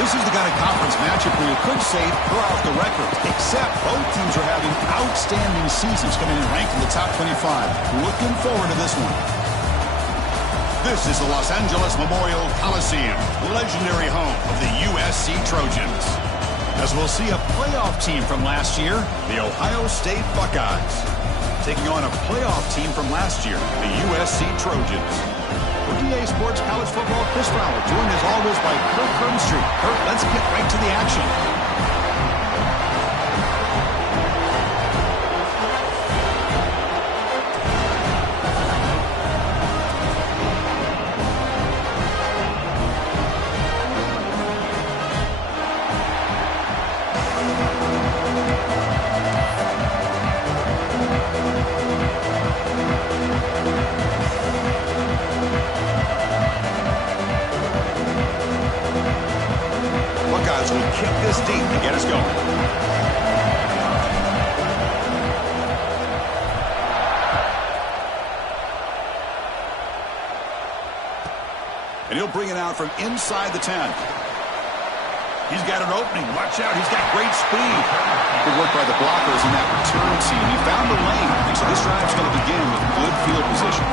This is the kind of conference matchup where you could say it throw out the records, except both teams are having outstanding seasons, coming in ranked in the top 25. Looking forward to this one. This is the Los Angeles Memorial Coliseum, legendary home of the USC Trojans. As we'll see a playoff team from last year, the Ohio State Buckeyes, taking on a playoff team from last year, the USC Trojans. For EA Sports College Football, Chris Fowler, joined as always by Kirk Hermstreet. Kirk, let's get right to the action. Will kick this deep to get us going. And he'll bring it out from inside the 10. He's got an opening. Watch out. He's got great speed. Good work by the blockers in that return team. He found the lane. And so this drive's going to begin with good field position.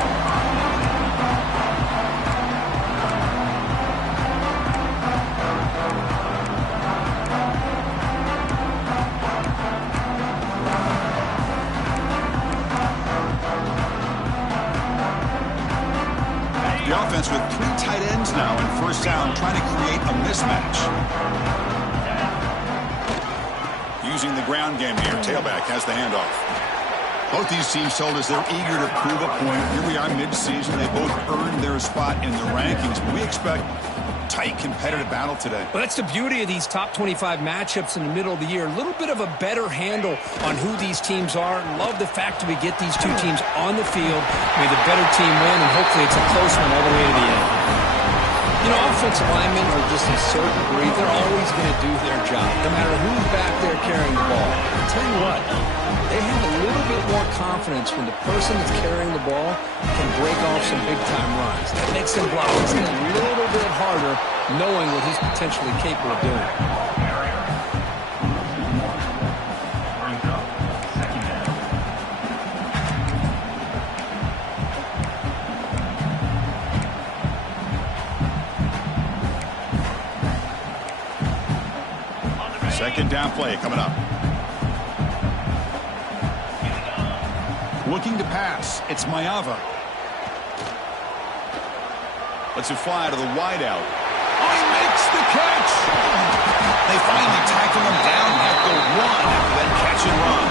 The offense with 3 tight ends now in first down, trying to create a mismatch. Using the ground game here. Tailback has the handoff. Both these teams told us they're eager to prove a point. Here we are mid-season. They both earned their spot in the rankings, but we expect a tight, competitive battle today. Well, that's the beauty of these top 25 matchups in the middle of the year. A little bit of a better handle on who these teams are. Love the fact that we get these two teams on the field. May the better team win, and hopefully it's a close one all the way to the end. You know, offensive linemen are just a certain breed. They're always going to do their job, no matter who's back there carrying the ball. I'll tell you what, they have a little bit more confidence when the person that's carrying the ball can break off some big-time runs. That makes them block a little bit harder, knowing what he's potentially capable of doing. Second down play coming up. Looking to pass. It's Mayava. Lets it fly to the wideout. Oh, he makes the catch! They finally tackle him down at the 1 after that catch and run.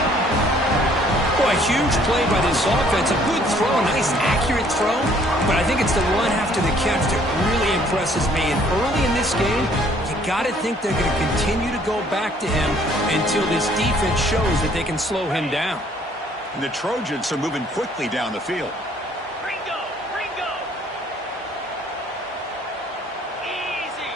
Boy, a huge play by this offense. A good throw, a nice accurate throw. But I think it's the run after the catch that really impresses me. And early in this game, you got to think they're going to continue to go back to him until this defense shows that they can slow him down. And the Trojans are moving quickly down the field. Ringo! Easy!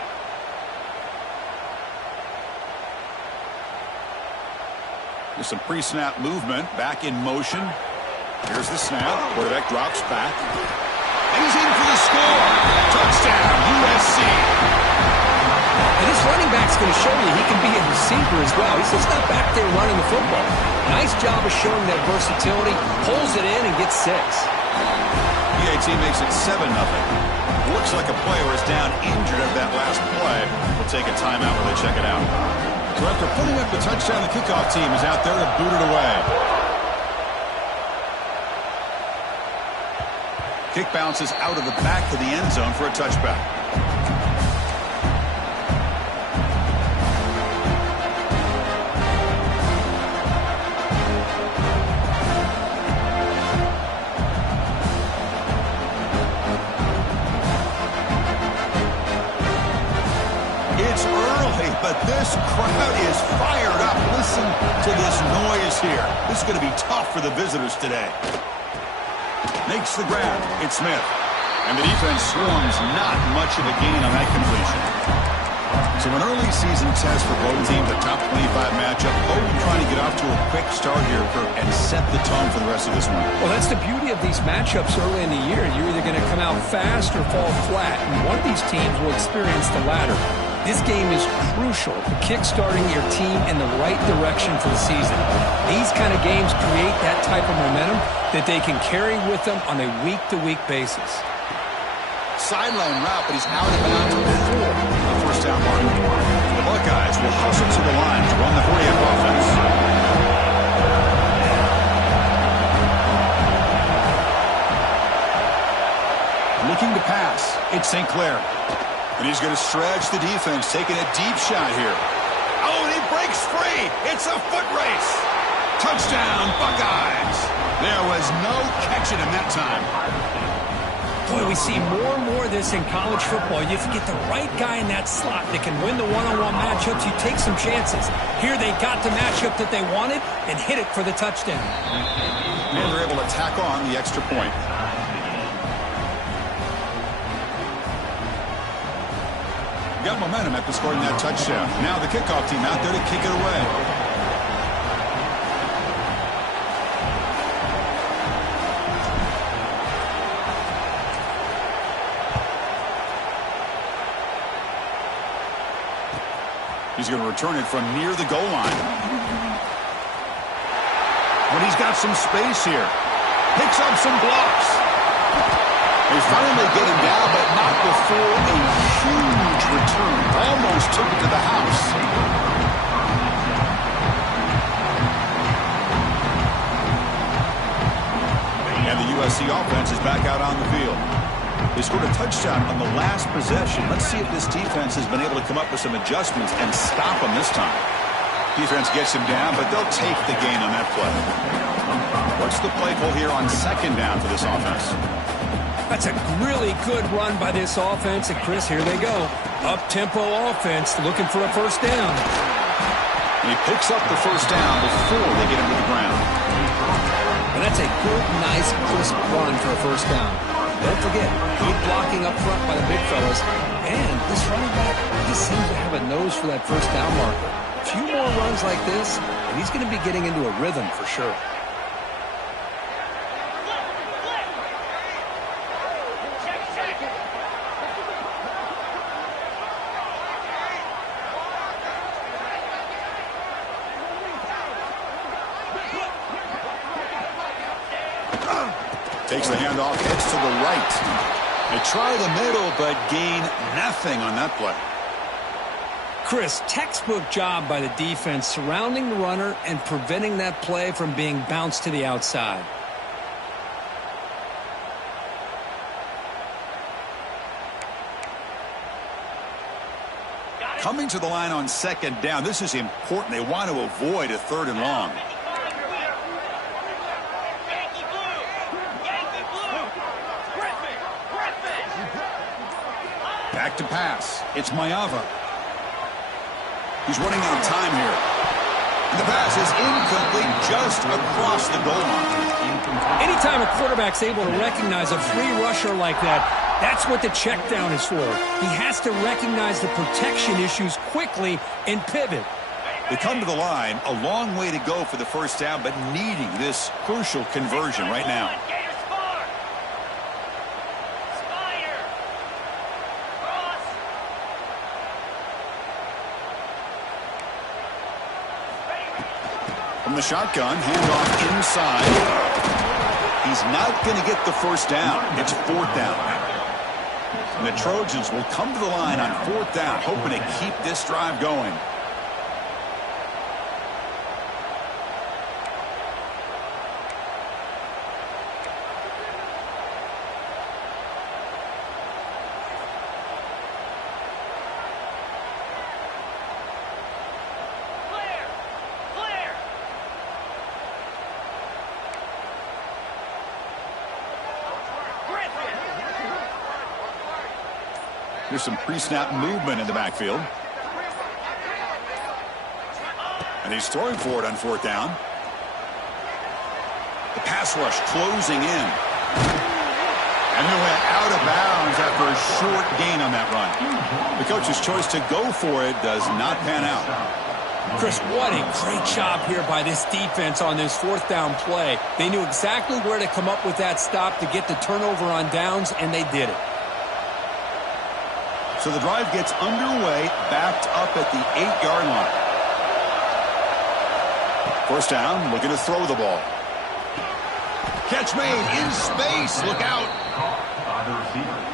There's some pre-snap movement. Back in motion. Here's the snap. Quarterback drops back. And he's in for the score. Touchdown, USC. And this running back's going to show you he can be a receiver as well. He's just not back there running the football. Nice job of showing that versatility. Pulls it in and gets 6. PAT makes it 7-0. Looks like a player is down injured at that last play. We'll take a timeout while they check it out. So after putting up the touchdown, the kickoff team is out there to boot it away. Kick bounces out of the back of the end zone for a touchback. It's early, but this crowd is fired up. Listen to this noise here. This is going to be tough for the visitors today. Makes the grab. It's Smith. And the defense swarms. Not much of a gain on that completion. So an early season test for both teams, a top 25 matchup. Both trying to get off to a quick start here, Kirk, and set the tone for the rest of this one. Well, that's the beauty of these matchups early in the year. You're either going to come out fast or fall flat, and one of these teams will experience the latter. This game is crucial to kickstarting your team in the right direction for the season. These kind of games create that type of momentum that they can carry with them on a week-to-week basis. Sideline route, but he's out of bounds before the first down mark. The Buckeyes will hustle to the line to run the hurry-up offense. Looking to pass. It's St. Clair. And he's going to stretch the defense, taking a deep shot here. Oh, and he breaks free. It's a foot race. Touchdown, Buckeyes. There was no catching him that time. Boy, we see more and more of this in college football. If you get the right guy in that slot that can win the one-on-one matchups, you take some chances. Here they got the matchup that they wanted and hit it for the touchdown. And they're able to tack on the extra point. Got momentum after scoring that touchdown. Now the kickoff team out there to kick it away. He's going to return it from near the goal line. But he's got some space here. Picks up some blocks. They finally get him down, but not before a huge return. Almost took it to the house. And the USC offense is back out on the field. They scored a touchdown on the last possession. Let's see if this defense has been able to come up with some adjustments and stop them this time. Defense gets him down, but they'll take the gain on that play. What's the play call here on second down for this offense? That's a really good run by this offense. And, Chris, here they go. Up-tempo offense looking for a first down. And he picks up the first down before they get him to the ground. And that's a good, nice, crisp run for a first down. Don't forget, good blocking up front by the big fellas. And this running back just seems to have a nose for that first down marker. A few more runs like this, and he's going to be getting into a rhythm for sure. Takes the handoff, heads to the right. They try the middle, but gain nothing on that play. Chris, textbook job by the defense surrounding the runner and preventing that play from being bounced to the outside. Coming to the line on second down, this is important. They want to avoid a third and long. Back to pass. It's Mayava. He's running out of time here. And the pass is incomplete just across the goal line. Anytime a quarterback's able to recognize a free rusher like that, that's what the check down is for. He has to recognize the protection issues quickly and pivot. They come to the line, a long way to go for the first down, but needing this crucial conversion right now. From the shotgun, handoff inside. He's not going to get the first down. It's fourth down. And the Trojans will come to the line on fourth down, hoping to keep this drive going. There's some pre-snap movement in the backfield. And he's throwing for it on fourth down. The pass rush closing in. And he went out of bounds after a short gain on that run. The coach's choice to go for it does not pan out. Chris, what a great job here by this defense on this fourth down play. They knew exactly where to come up with that stop to get the turnover on downs, and they did it. So the drive gets underway, backed up at the 8-yard line. First down, looking to throw the ball. Catch made in space. Look out. By the receiver.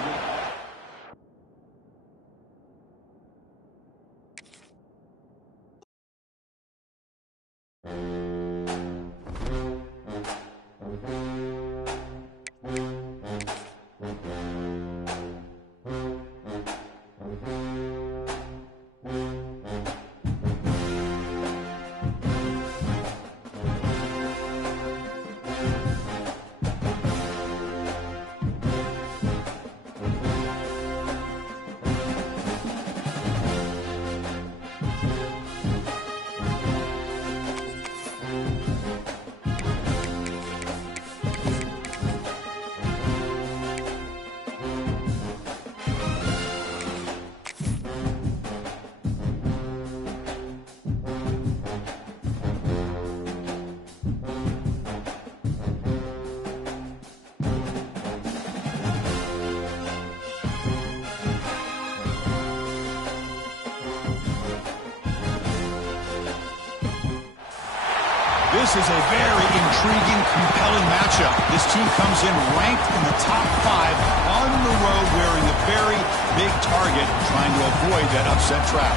This is a very intriguing, compelling matchup. This team comes in ranked in the top 5 on the road wearing a very big target, trying to avoid that upset trap.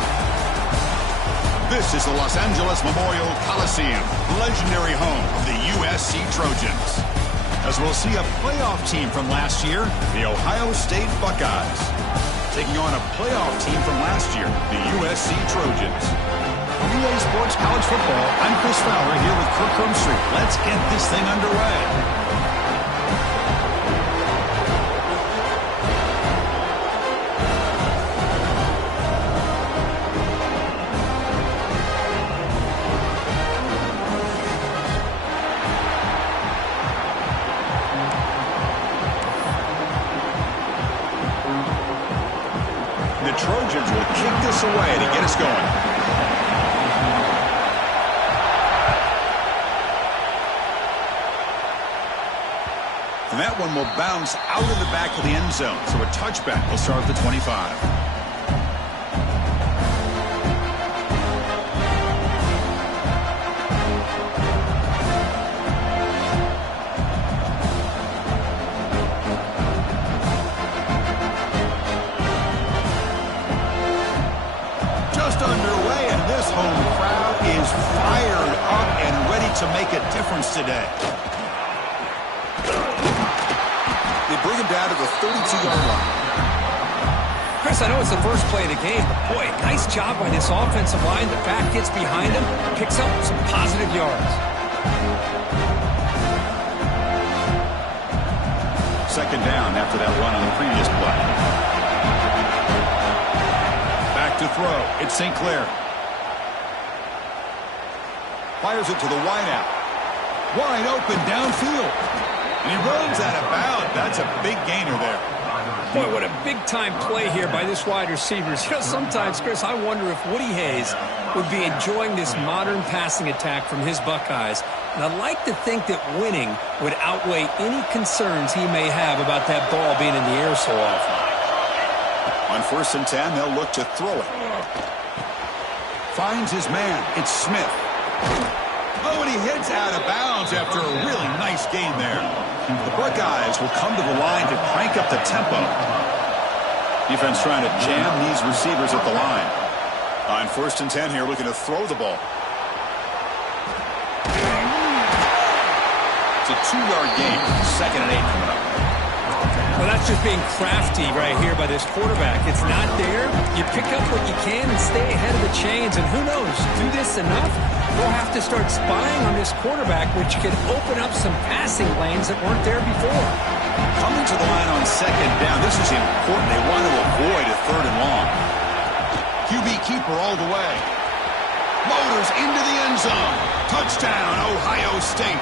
This is the Los Angeles Memorial Coliseum, legendary home of the USC Trojans. As we'll see a playoff team from last year, the Ohio State Buckeyes, taking on a playoff team from last year, the USC Trojans. EA Sports College Football, I'm Chris Fowler here with Kirk Herbstreit. Let's get this thing underway. The Trojans will kick this away to get us going. And that one will bounce out of the back of the end zone. So a touchback will start at the 25. Just underway, and this home crowd is fired up and ready to make a difference today. They bring him down to the 32-yard line. Chris, I know it's the first play of the game, but boy, nice job by this offensive line. The back gets behind him, picks up some positive yards. Second down after that run on the previous play. Back to throw. It's St. Clair. Fires it to the wideout. Wide open downfield. And he runs out of bounds. That's a big gainer there. Boy, what a big-time play here by this wide receiver. You know, sometimes, Chris, I wonder if Woody Hayes would be enjoying this modern passing attack from his Buckeyes. And I'd like to think that winning would outweigh any concerns he may have about that ball being in the air so often. On 1st and 10, they'll look to throw it. Finds his man. It's Smith. Oh, and he hits out of bounds after a really nice gain there. The Buckeyes will come to the line to crank up the tempo. Defense trying to jam these receivers at the line. On 1st and 10 here, looking to throw the ball. It's a 2-yard gain. 2nd and 8 coming up. Well, that's just being crafty right here by this quarterback. It's not there. You pick up what you can and stay ahead of the chains. And who knows, do this enough, we'll have to start spying on this quarterback, which could open up some passing lanes that weren't there before. Coming to the line on 2nd down. This is important. They want to avoid a 3rd and long. QB keeper all the way. Motors into the end zone. Touchdown, Ohio State.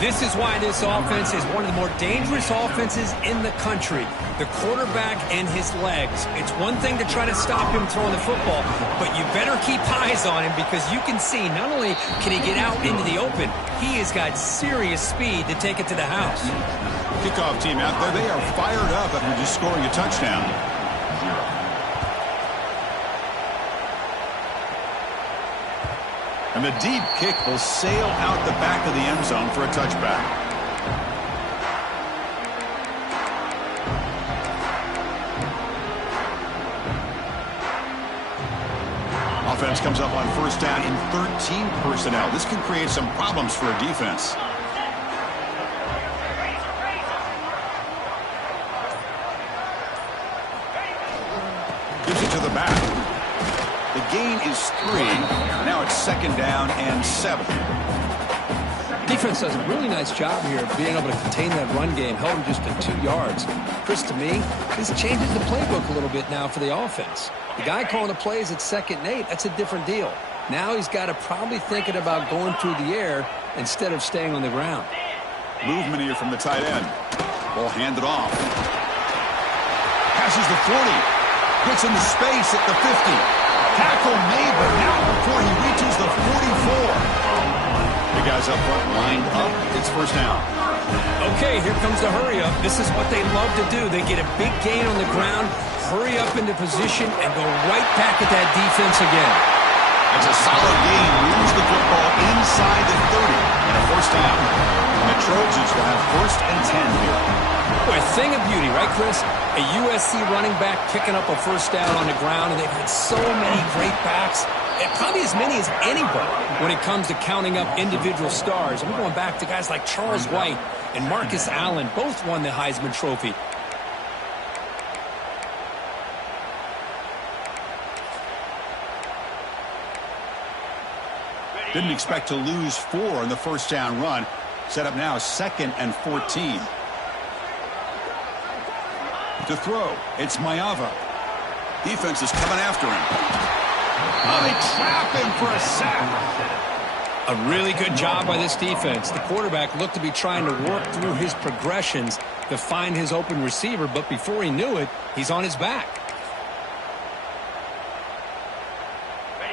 This is why this offense is one of the more dangerous offenses in the country. The quarterback and his legs. It's one thing to try to stop him throwing the football, but you better keep eyes on him because you can see not only can he get out into the open, he has got serious speed to take it to the house. Kickoff team out there, they are fired up after just scoring a touchdown. And the deep kick will sail out the back of the end zone for a touchback. Offense comes up on first down in 13 personnel. This can create some problems for a defense. Gives it to the back. The gain is 3. Now it's second down and 7. Defense does a really nice job here of being able to contain that run game, held him just to 2 yards. Chris, to me, this changes the playbook a little bit now for the offense. The guy calling the plays at 2nd and 8, that's a different deal. Now he's got to probably thinking about going through the air instead of staying on the ground. Movement here from the tight end. Ball handed off. Passes the 40. Gets into space at the 50. Tackle made, but now before he reaches the 44. The guys up front lined up. It's first down. Okay, here comes the hurry up. This is what they love to do. They get a big gain on the ground, hurry up into position, and go right back at that defense again. It's a solid gain. Moves the football inside the 30 and a first down. And the Trojans will have 1st and 10 here. Boy, a thing of beauty, right, Chris? A USC running back picking up a first down on the ground, and they've had so many great backs, and probably as many as anybody when it comes to counting up individual stars. I'm going back to guys like Charles White and Marcus Allen. Both won the Heisman Trophy. Didn't expect to lose 4 on the first down run. Set up now 2nd and 14. To throw, it's Mayava. Defense is coming after him. Oh, they trap him for a sack. A really good job by this defense. The quarterback looked to be trying to work through his progressions to find his open receiver, but before he knew it, he's on his back.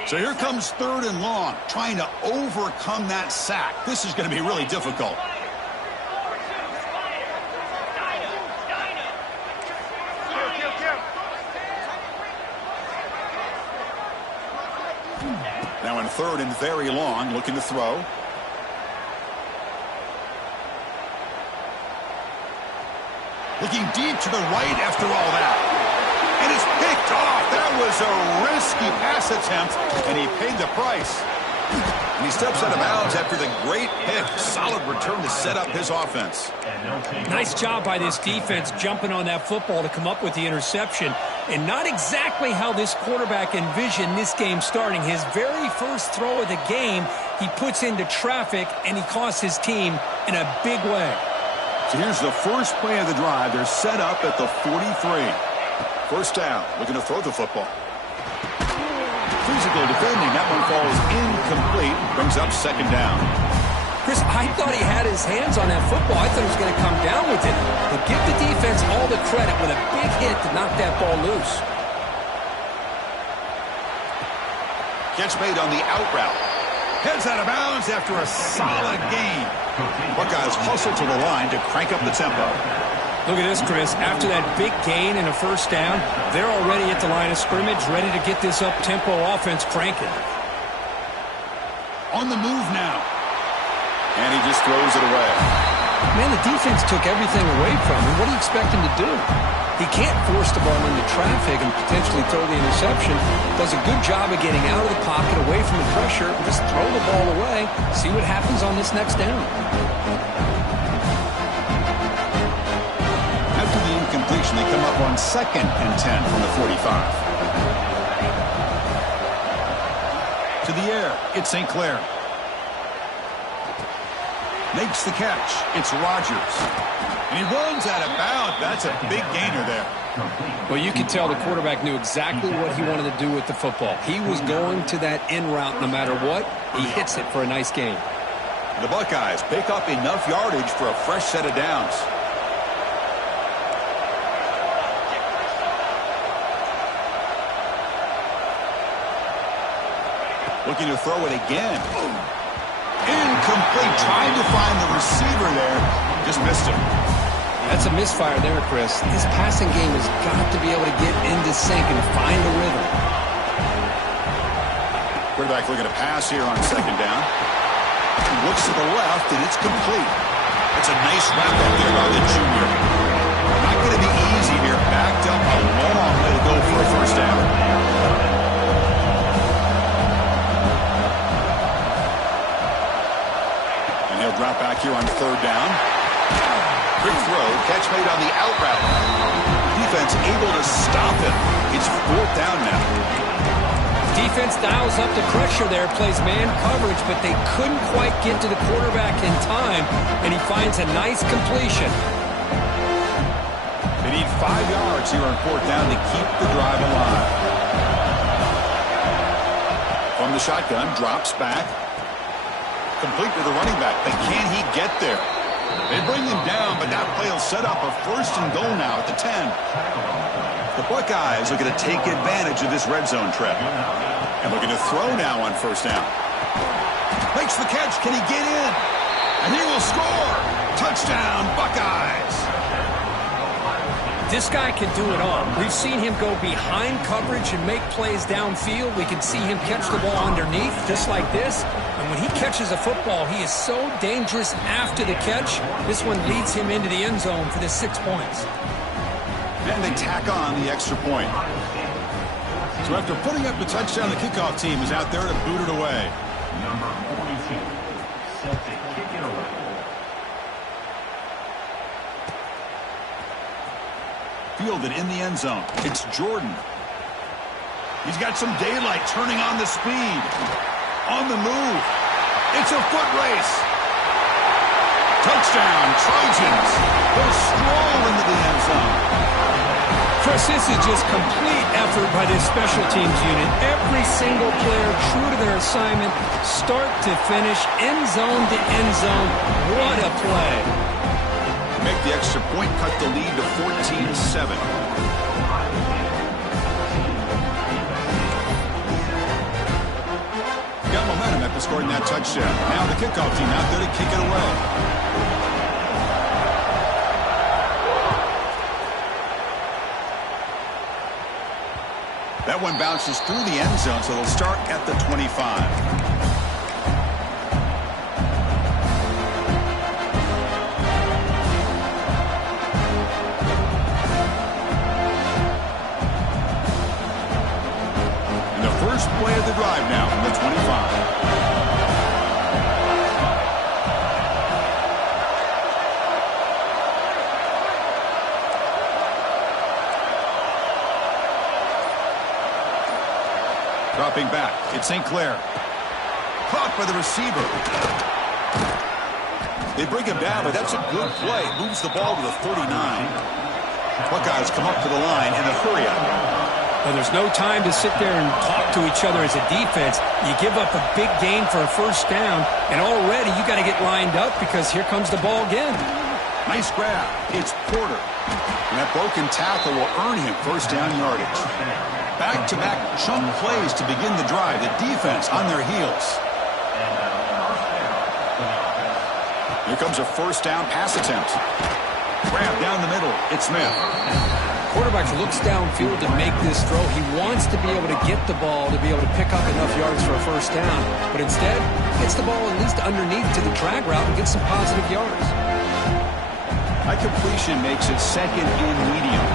So here comes 3rd and long, trying to overcome that sack. This is going to be really difficult. Now in 3rd and very long, looking to throw. Looking deep to the right after all that. And it's picked off. That was a risky pass attempt, and he paid the price. And he steps out of bounds after the great pick. Solid return to set up his offense. Nice job by this defense jumping on that football to come up with the interception. And not exactly how this quarterback envisioned this game starting. His very first throw of the game, he puts into traffic, and he costs his team in a big way. So here's the first play of the drive. They're set up at the 43. First down, looking to throw the football. Physical defending. That one falls incomplete. Brings up 2nd down. Chris, I thought he had his hands on that football. I thought he was going to come down with it. But give the defense all the credit with a big hit to knock that ball loose. Catch made on the out route. Heads out of bounds after a solid gain. Buckeyes hustle to the line to crank up the tempo. Look at this, Chris. After that big gain and a first down, they're already at the line of scrimmage, ready to get this up-tempo offense cranking. On the move now. And he just throws it away. Man, the defense took everything away from him. What do you expect him to do? He can't force the ball into traffic and potentially throw the interception. Does a good job of getting out of the pocket, away from the pressure, and just throw the ball away. See what happens on this next down. After the incompletion, they come up on 2nd and 10 from the 45. To the air, it's St. Clair. Makes the catch. It's Rodgers. And he runs out of bounds. That's a big gainer there. Well, you can tell the quarterback knew exactly what he wanted to do with the football. He was going to that in route no matter what. He hits it for a nice gain. The Buckeyes pick up enough yardage for a fresh set of downs. Looking to throw it again. Incomplete. Tried to find the receiver there. Just missed him. That's a misfire there, Chris. This passing game has got to be able to get into sync and find a rhythm. Quarterback looking to pass here on second down. He looks to the left, and it's complete. It's a nice wrap up there by the junior. Not going to be easy here. Backed up a long way to go for a first down. And he'll drop back here on third down. Quick throw, catch made on the out route. Defense able to stop him. It's fourth down now. Defense dials up the pressure there, plays man coverage, but they couldn't quite get to the quarterback in time, and he finds a nice completion. They need 5 yards here on fourth down to keep the drive alive. From the shotgun, drops back. Complete to the running back, but can he get there? They bring him down, but that play will set up a first and goal now at the 10. The Buckeyes looking to take advantage of this red zone trap. And looking to throw now on first down. Makes the catch. Can he get in? And he will score. Touchdown, Buckeyes. This guy can do it all. We've seen him go behind coverage and make plays downfield. We can see him catch the ball underneath, just like this. And when he catches a football, he is so dangerous after the catch. This one leads him into the end zone for the 6 points. And they tack on the extra point. So after putting up the touchdown, the kickoff team is out there to boot it away. Number 42, set to kick it away. Fielded in the end zone. It's Jordan. He's got some daylight, turning on the speed. On the move. It's a foot race. Touchdown, Trojans. They'll stroll into the end zone. Chris, this is just complete effort by this special teams unit. Every single player true to their assignment, start to finish, end zone to end zone. What a play. Make the extra point, cut the lead to 14-7. Got momentum after scoring that touchdown. Now the kickoff team out there to kick it away. That one bounces through the end zone, so they'll start at the 25. And the first play of the drive now from the 25. Dropping back, it's St. Clair. Caught by the receiver. They bring him down, but that's a good play. Moves the ball to the 39. Buckeyes come up to the line in a hurry-up. Well, there's no time to sit there and talk to each other as a defense. You give up a big gain for a first down, and already you got to get lined up because here comes the ball again. Nice grab. It's Porter. And that broken tackle will earn him first down yardage. Back-to-back chunk plays to begin the drive. The defense on their heels. Here comes a first down pass attempt. Grab down the middle. It's Smith. Quarterback looks downfield to make this throw. He wants to be able to get the ball to be able to pick up enough yards for a first down. But instead, gets the ball at least underneath to the drag route and gets some positive yards. That completion makes it second and medium.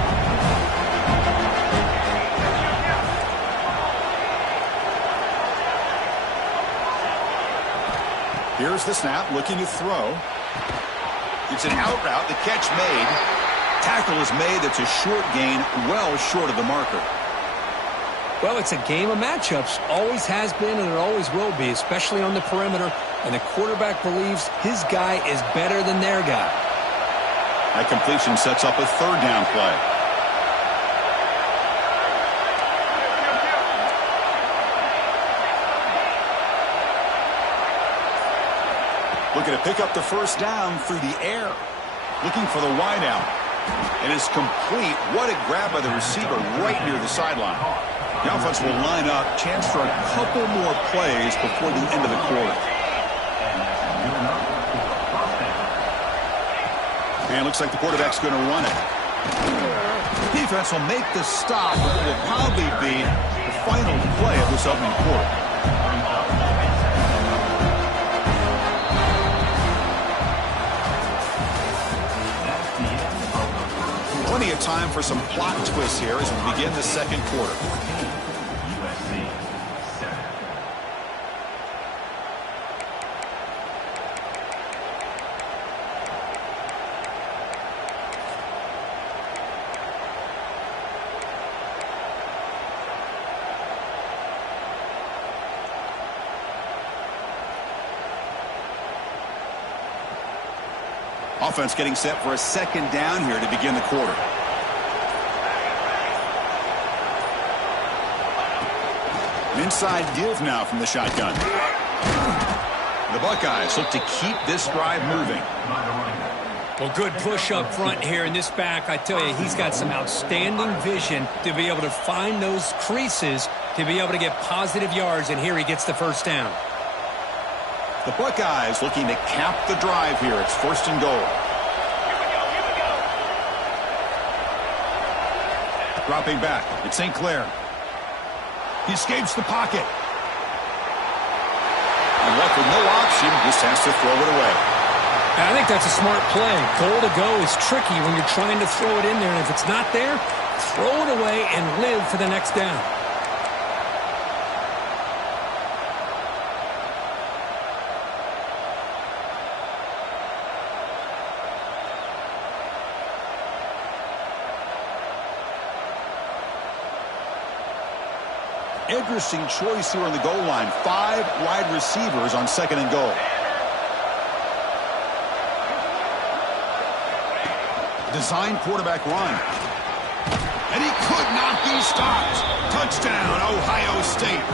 Here's the snap, looking to throw. It's an out route, the catch made. Tackle is made, that's a short gain, well short of the marker. Well, it's a game of matchups. Always has been and it always will be, especially on the perimeter. And the quarterback believes his guy is better than their guy. That completion sets up a third down play. Looking to pick up the first down through the air. Looking for the wide out. And it's complete. What a grab by the receiver right near the sideline. The offense will line up. Chance for a couple more plays before the end of the quarter. And looks like the quarterback's going to run it. Defense will make the stop, but it will probably be the final play of this opening quarter. Plenty of time for some plot twists here as we begin the second quarter. Offense getting set for a second down here to begin the quarter. An inside give now from the shotgun. The Buckeyes look to keep this drive moving. Well, good push up front here in this back. I tell you, he's got some outstanding vision to be able to find those creases to be able to get positive yards, and here he gets the first down. The Buckeyes looking to cap the drive here. It's 1st and goal. Dropping back. It's St. Clair. He escapes the pocket. And left with no option, just has to throw it away. And I think that's a smart play. Goal to go is tricky when you're trying to throw it in there, and if it's not there, throw it away and live for the next down. Interesting choice here on the goal line. 5 wide receivers on 2nd and goal. Design quarterback run. And he could not be stopped. Touchdown, Ohio State.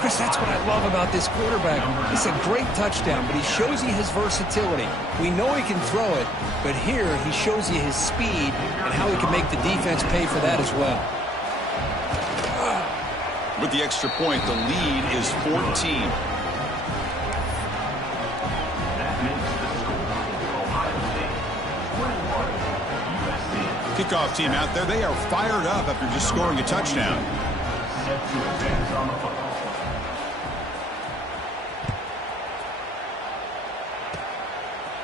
Chris, that's what I love about this quarterback. It's a great touchdown, but he shows you his versatility. We know he can throw it, but here he shows you his speed and how he can make the defense pay for that as well. With the extra point, the lead is 14. Kickoff team out there, they are fired up after just scoring a touchdown.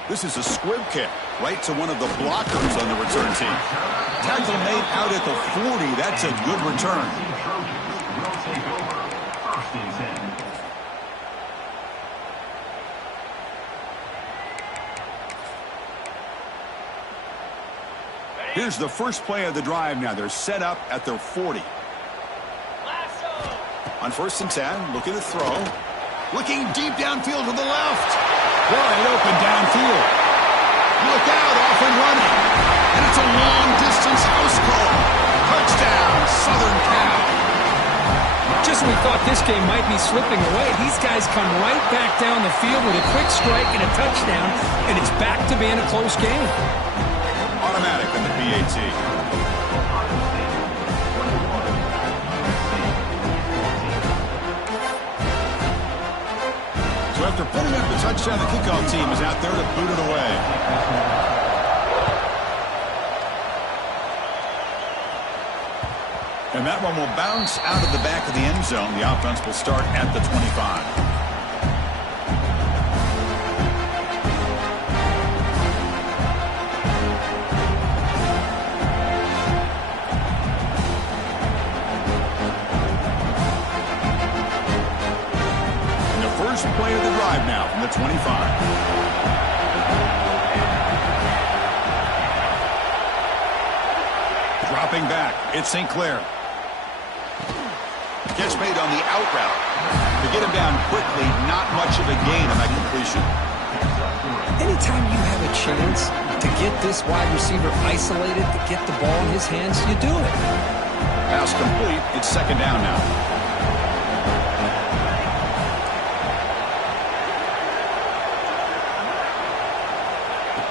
This is a squib kick right to one of the blockers on the return team. Tackle made out at the 40. That's a good return. Here's the first play of the drive now. They're set up at their 40. On 1st and 10, looking to throw. Looking deep downfield to the left. Wide open downfield. Look out, off and running. And it's a long-distance house call. Touchdown, Southern Cal. Just when we thought this game might be slipping away, these guys come right back down the field with a quick strike and a touchdown, and it's back to being a close game. Automatic in the PAT. So after putting up the touchdown, the kickoff team is out there to boot it away. And that one will bounce out of the back of the end zone. The offense will start at the 25. Play of the drive now from the 25. Dropping back, it's St. Clair. Catch made on the out route. To get him down quickly, not much of a gain on that completion. Anytime you have a chance to get this wide receiver isolated, to get the ball in his hands, you do it. Pass complete, it's 2nd down now.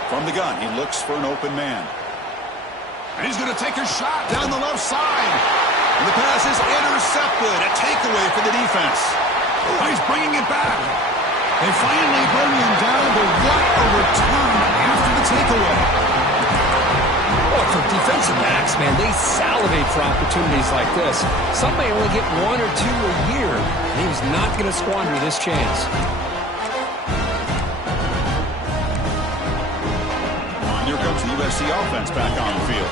From the gun, he looks for an open man. And he's going to take a shot down the left side. And the pass is intercepted. A takeaway for the defense. Oh, he's bringing it back. They finally bring him down, but what a return after the takeaway. Well, for defensive backs, man, they salivate for opportunities like this. Some may only get 1 or 2 a year. He was not going to squander this chance. Here comes the USC offense back on the field.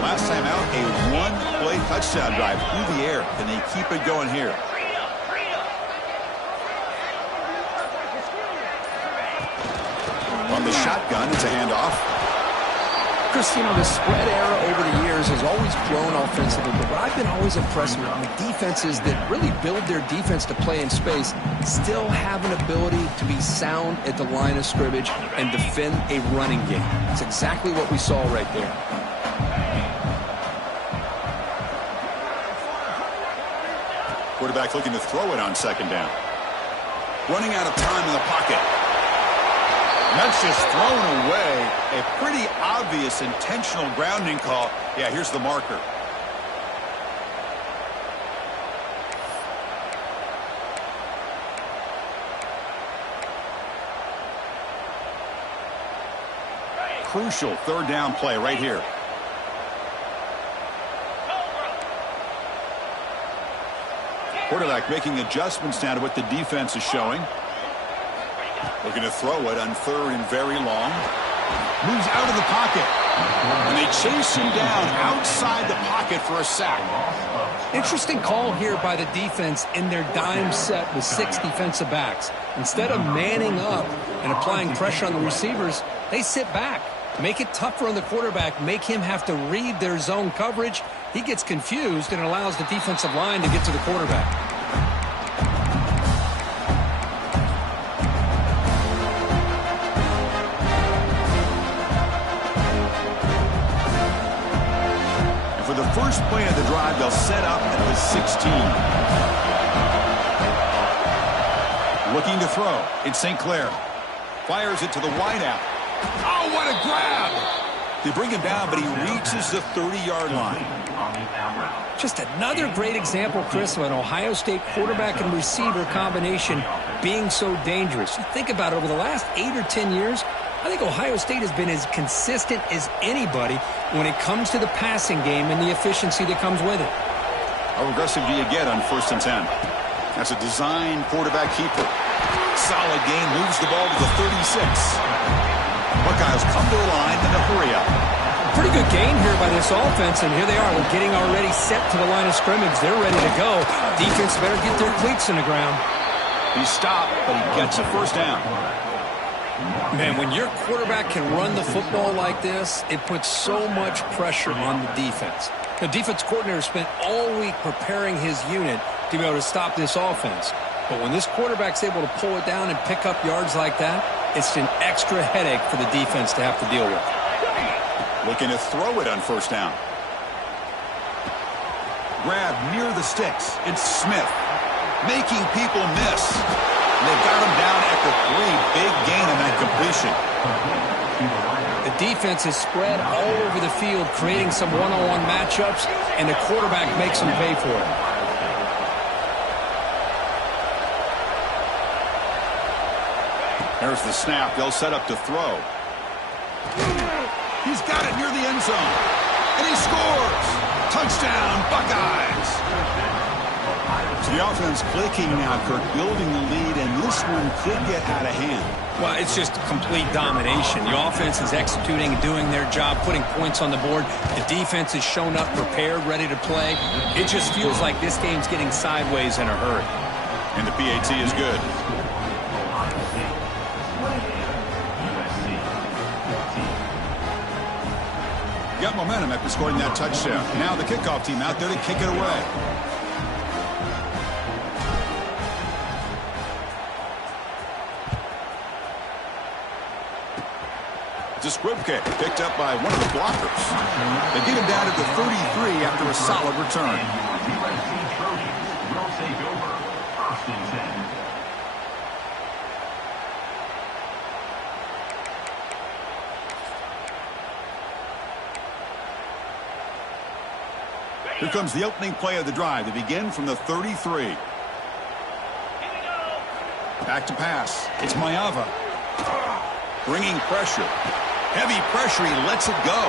Last time out, a one-play touchdown drive through the air. Can they keep it going here? From the shotgun, it's a handoff. Chris, you know, the spread era over the years has always grown offensively, but what I've been always impressed with the defenses that really build their defense to play in space still have an ability to be sound at the line of scrimmage and defend a running game. It's exactly what we saw right there. Quarterback looking to throw it on second down. Running out of time in the pocket. And that's just thrown away. A pretty obvious intentional grounding call. Yeah, here's the marker. Crucial third down play right here. Quarterback making adjustments now to what the defense is showing. Looking to throw it on third and very long. Moves out of the pocket. And they chase him down outside the pocket for a sack. Interesting call here by the defense in their dime set with 6 defensive backs. Instead of manning up and applying pressure on the receivers, they sit back. Make it tougher on the quarterback. Make him have to read their zone coverage. He gets confused and allows the defensive line to get to the quarterback. For the first play of the drive, they'll set up at the 16. Looking to throw. It's St. Clair. Fires it to the wideout. Oh, what a grab! They bring him down, but he reaches the 30-yard line. Just another great example, Chris, of an Ohio State quarterback and receiver combination being so dangerous. You think about it, over the last 8 or 10 years, I think Ohio State has been as consistent as anybody when it comes to the passing game and the efficiency that comes with it. How aggressive do you get on 1st and 10? That's a design quarterback keeper. Solid gain, moves the ball to the 36. Buckeyes come to the line in a hurry up. Pretty good gain here by this offense, and here they are. They're getting already set to the line of scrimmage. They're ready to go. Defense better get their cleats in the ground. He stopped, but he gets a first down. Man, when your quarterback can run the football like this, it puts so much pressure on the defense. The defense coordinator spent all week preparing his unit to be able to stop this offense. But when this quarterback's able to pull it down and pick up yards like that, it's an extra headache for the defense to have to deal with. Looking to throw it on 1st down. Grab near the sticks. It's Smith. Making people miss. And they've got him down at the 3. Big gain on that completion. The defense is spread all over the field, creating some one-on-one matchups, and the quarterback makes them pay for it. There's the snap. They'll set up to throw. He's got it near the end zone. And he scores. Touchdown, Buckeyes. So the offense clicking now, Kirk, building the lead, and this one could get out of hand. Well, it's just complete domination. The offense is executing and doing their job, putting points on the board. The defense has shown up prepared, ready to play. It just feels like this game's getting sideways in a hurry. And the PAT is good. Got momentum after scoring that touchdown. Now the kickoff team out there to kick it away. It's a squib kick picked up by one of the blockers. They get him down at the 33 after a solid return. Will take over 1st and 10. Here comes the opening play of the drive. They begin from the 33. Back to pass. It's Mayava. Bringing pressure. Heavy pressure. He lets it go.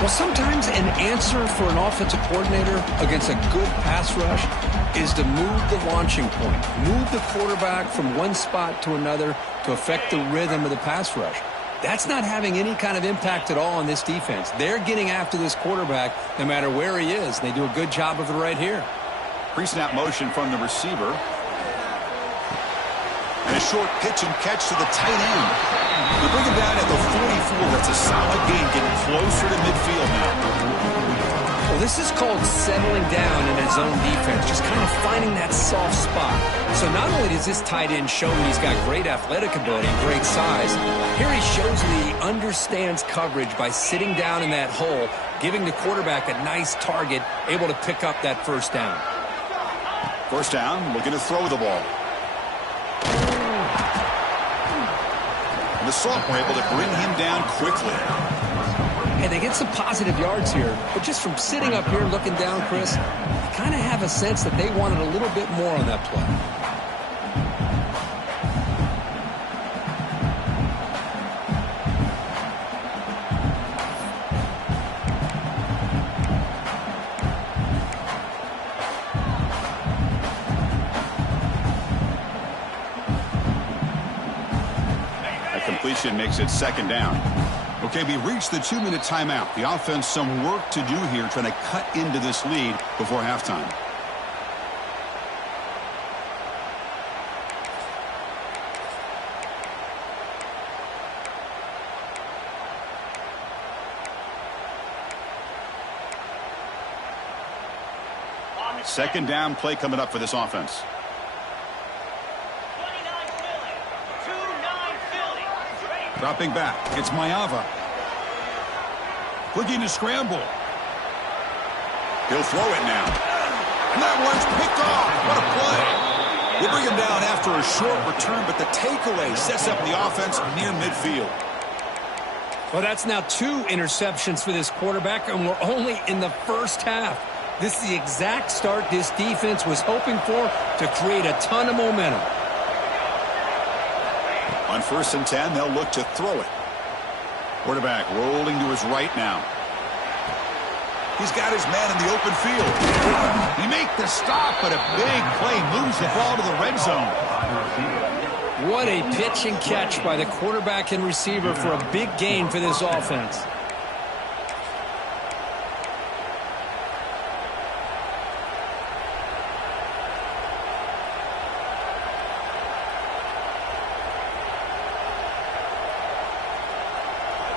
Well, sometimes an answer for an offensive coordinator against a good pass rush is to move the launching point, move the quarterback from one spot to another to affect the rhythm of the pass rush. That's not having any kind of impact at all on this defense. They're getting after this quarterback no matter where he is. They do a good job of it right here. Pre-snap motion from the receiver. And a short pitch and catch to the tight end. They bring him down at the 44. That's a solid gain, getting closer to midfield now. Well, this is called settling down in his own defense, just kind of finding that soft spot. So not only does this tight end show that he's got great athletic ability and great size, here he shows that he understands coverage by sitting down in that hole, giving the quarterback a nice target, able to pick up that first down. First down, looking to throw the ball. And the sophomore able to bring him down quickly. Hey, they get some positive yards here, but just from sitting up here looking down, Chris, you kind of have a sense that they wanted a little bit more on that play. That completion makes it second down. Okay, we reached the 2-minute timeout. The offense some work to do here, trying to cut into this lead before halftime. Second down play coming up for this offense. Dropping back, it's Mayava. Looking to scramble. He'll throw it now. And that one's picked off. What a play. They bring him down after a short return, but the takeaway sets up the offense near midfield. Well, that's now 2 interceptions for this quarterback, and we're only in the first half. This is the exact start this defense was hoping for to create a ton of momentum. On 1st and 10, they'll look to throw it. Quarterback rolling to his right now. He's got his man in the open field. He makes the stop, but a big play moves the ball to the red zone. What a pitch and catch by the quarterback and receiver for a big gain for this offense.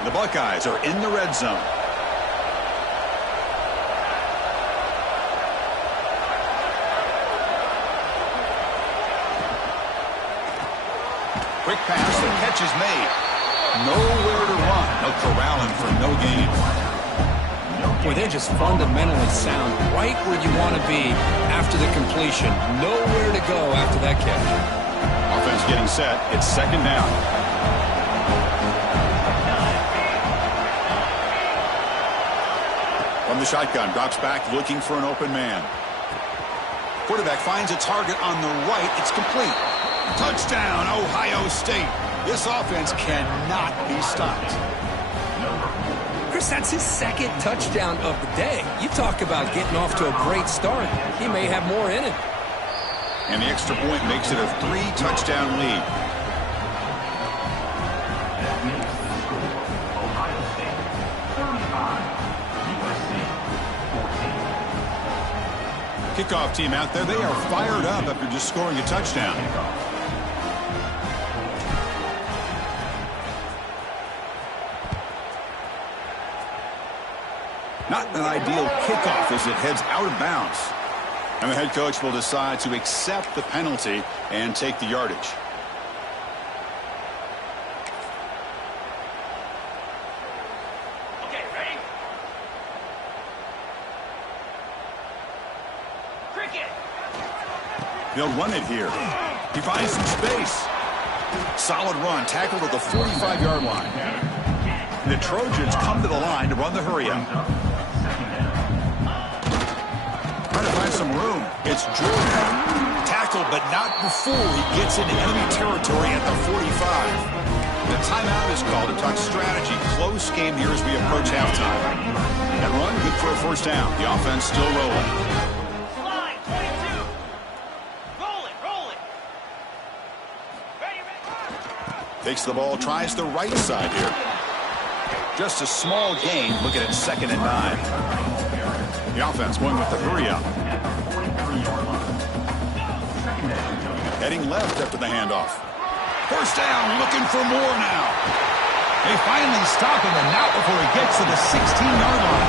The Buckeyes are in the red zone. Quick pass, the catch is made. Nowhere to run. No corralling for no gain. Boy, they're just fundamentally sound right where you want to be after the completion. Nowhere to go after that catch. Offense getting set. It's second down. From the shotgun, drops back looking for an open man. Quarterback finds a target on the right. It's complete. Touchdown, Ohio State. This offense cannot be stopped. Chris, that's his second touchdown of the day. You talk about getting off to a great start. He may have more in it. And the extra point makes it a 3-touchdown lead. Kickoff team out there, they are fired up after just scoring a touchdown. Not an ideal kickoff as it heads out of bounds. And the head coach will decide to accept the penalty and take the yardage. Okay, ready? Cricket. They'll run it here. He finds some space. Solid run, tackled at the 45-yard line. The Trojans come to the line to run the hurry-up. Trying to find some room. It's Jordan. Tackled tackle, but not before he gets into enemy territory at the 45. The timeout is called to talk strategy. Close game here as we approach halftime. That run, good for a first down. The offense still rolling. Slide, 22. Roll it. Ready. Takes the ball, tries the right side here. Just a small gain. Look at it, 2nd and 9. The offense going with the hurry up. Heading left after the handoff. First down, looking for more now. They finally stop him, and not before he gets to the 16-yard line.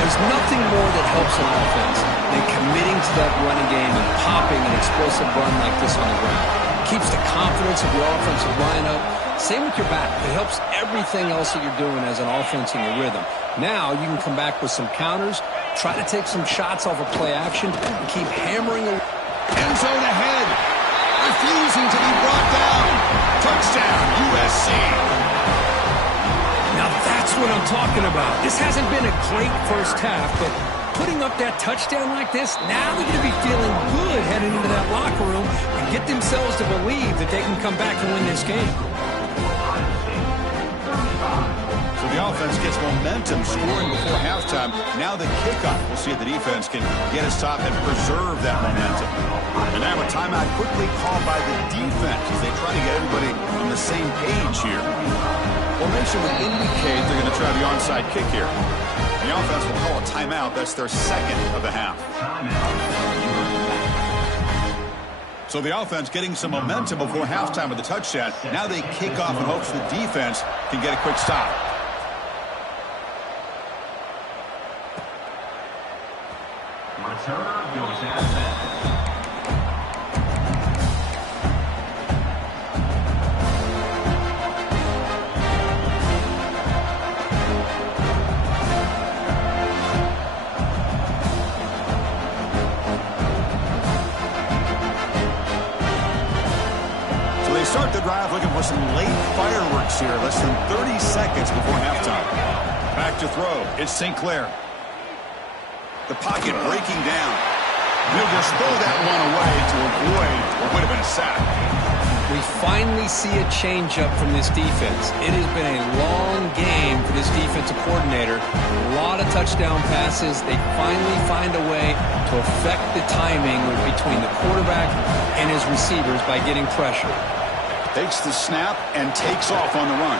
There's nothing more that helps an offense than committing to that running game and popping an explosive run like this on the ground. Keeps the confidence of your offensive lineup. Same with your back. It helps everything else that you're doing as an offense in your rhythm. Now you can come back with some counters, try to take some shots off of play action, and keep hammering. End zone ahead. Refusing to be brought down. Touchdown, USC. Now that's what I'm talking about. This hasn't been a great first half, but putting up that touchdown like this, now they're going to be feeling good heading into that locker room and get themselves to believe that they can come back and win this game. So the offense gets momentum scoring before halftime. Now the kickoff. We'll see if the defense can get us top and preserve that momentum. And now a timeout quickly called by the defense as they try to get everybody on the same page here. Formation would indicate they're going to try the onside kick here. The offense will call a timeout. That's their 2nd of the half. So the offense getting some momentum before halftime with the touchdown. Now they kick off in hopes the defense can get a quick stop. Return goes out of bounds. Start the drive looking for some late fireworks here. Less than 30 seconds before halftime. Back to throw. It's St. Clair. The pocket breaking down. He'll just throw that one away to avoid what would have been a sack. We finally see a change-up from this defense. It has been a long game for this defensive coordinator. A lot of touchdown passes. They finally find a way to affect the timing between the quarterback and his receivers by getting pressure. Takes the snap and takes off on the run.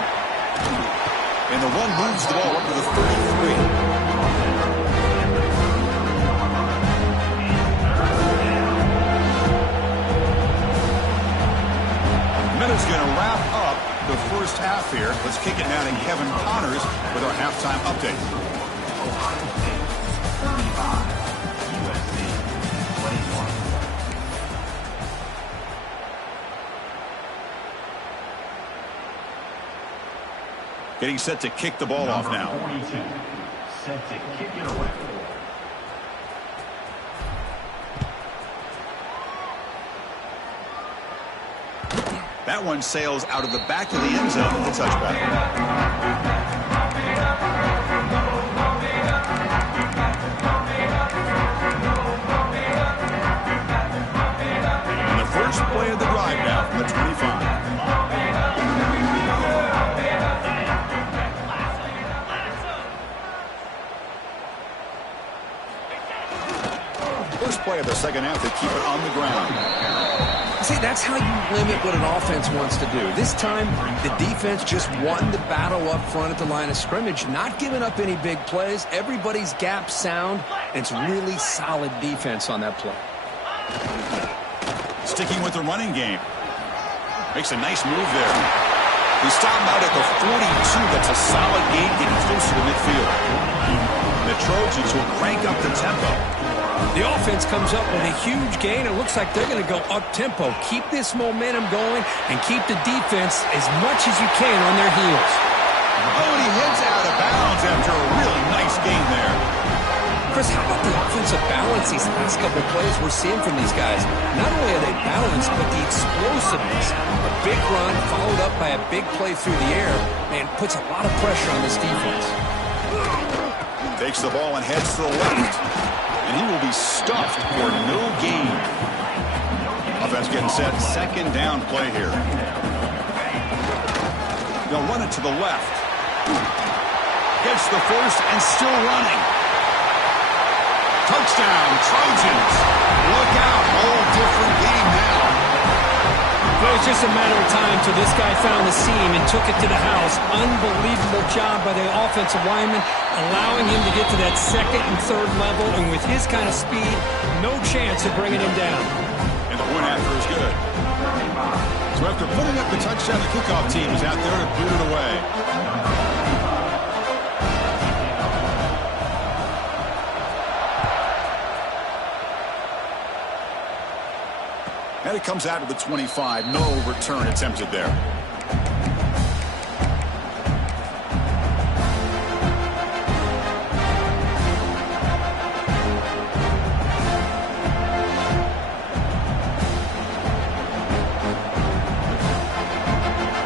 And the one moves the ball up to the 33. Minute's going to wrap up the first half here. Let's kick it now to Kevin Connors with our halftime update. Ohio State 35, USC 21. Getting set to kick the ball off now. 42, set to kick it away. That one sails out of the back of the end zone with the touchback. And the first play of the drive now from the 25. First play of the second half, they keep it on the ground. See, that's how you limit what an offense wants to do. This time, the defense just won the battle up front at the line of scrimmage, not giving up any big plays. Everybody's gap sound, and it's really solid defense on that play. Sticking with the running game. Makes a nice move there. He stopped out at the 42. That's a solid gain, getting closer to midfield. The Trojans will crank up the tempo. The offense comes up with a huge gain. It looks like they're going to go up-tempo. Keep this momentum going and keep the defense as much as you can on their heels. Oh, and he heads out of bounds after a really nice gain there. Chris, how about the offensive balance these last couple of plays we're seeing from these guys? Not only are they balanced, but the explosiveness. A big run followed up by a big play through the air, man, puts a lot of pressure on this defense. Takes the ball and heads to the left. And he will be stuffed for no gain. Offense getting set. Second down play here. They'll run it to the left. Gets the first and still running. Touchdown, Trojans. Look out. Whole different game now. It was just a matter of time till this guy found the seam and took it to the house. Unbelievable job by the offensive lineman, allowing him to get to that second and third level. And with his kind of speed, no chance of bringing him down. And the point after is good. So after putting up the touchdown, the kickoff team is out there to boot it away. And it comes out of the 25. No return attempted there.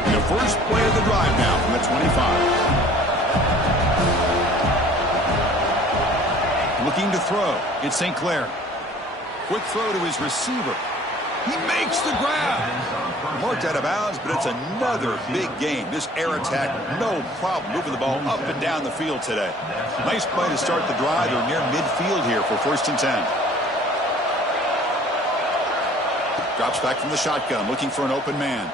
The first play of the drive now from the 25. Looking to throw. It's St. Clair. Quick throw to his receiver. He makes the grab. Marked out of bounds, but it's another big game. This air attack, no problem moving the ball up and down the field today. Nice play to start the drive. They're near midfield here for 1st and 10. Drops back from the shotgun, looking for an open man.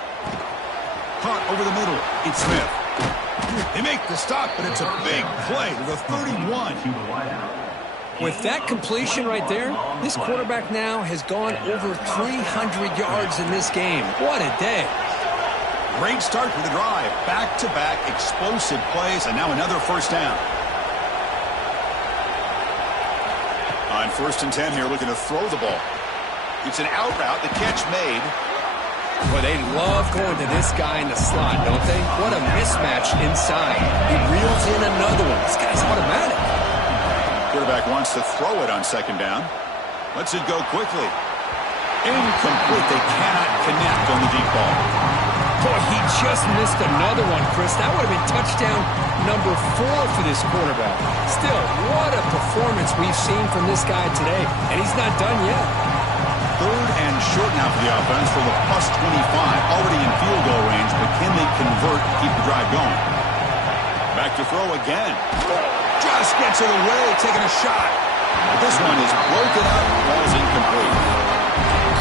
Caught over the middle. It's Smith. They make the stop, but it's a big play to the 31. With that completion right there, this quarterback now has gone over 300 yards in this game. What a day. Great start to the drive. Back-to-back explosive plays, and now another first down. On 1st and 10 here, looking to throw the ball. It's an out route, the catch made. Boy, they love going to this guy in the slot, don't they? What a mismatch inside. He reels in another one. This guy's automatic. Quarterback wants to throw it on 2nd down. Lets it go quickly. Incomplete. They cannot connect on the deep ball. Boy, he just missed another one, Chris. That would have been touchdown number 4 for this quarterback. Still, what a performance we've seen from this guy today. And he's not done yet. 3rd and short now for the offense from the +25. Already in field goal range, but can they convert to keep the drive going? Back to throw again. Just gets it away, taking a shot. But this one is broken up, ball's incomplete.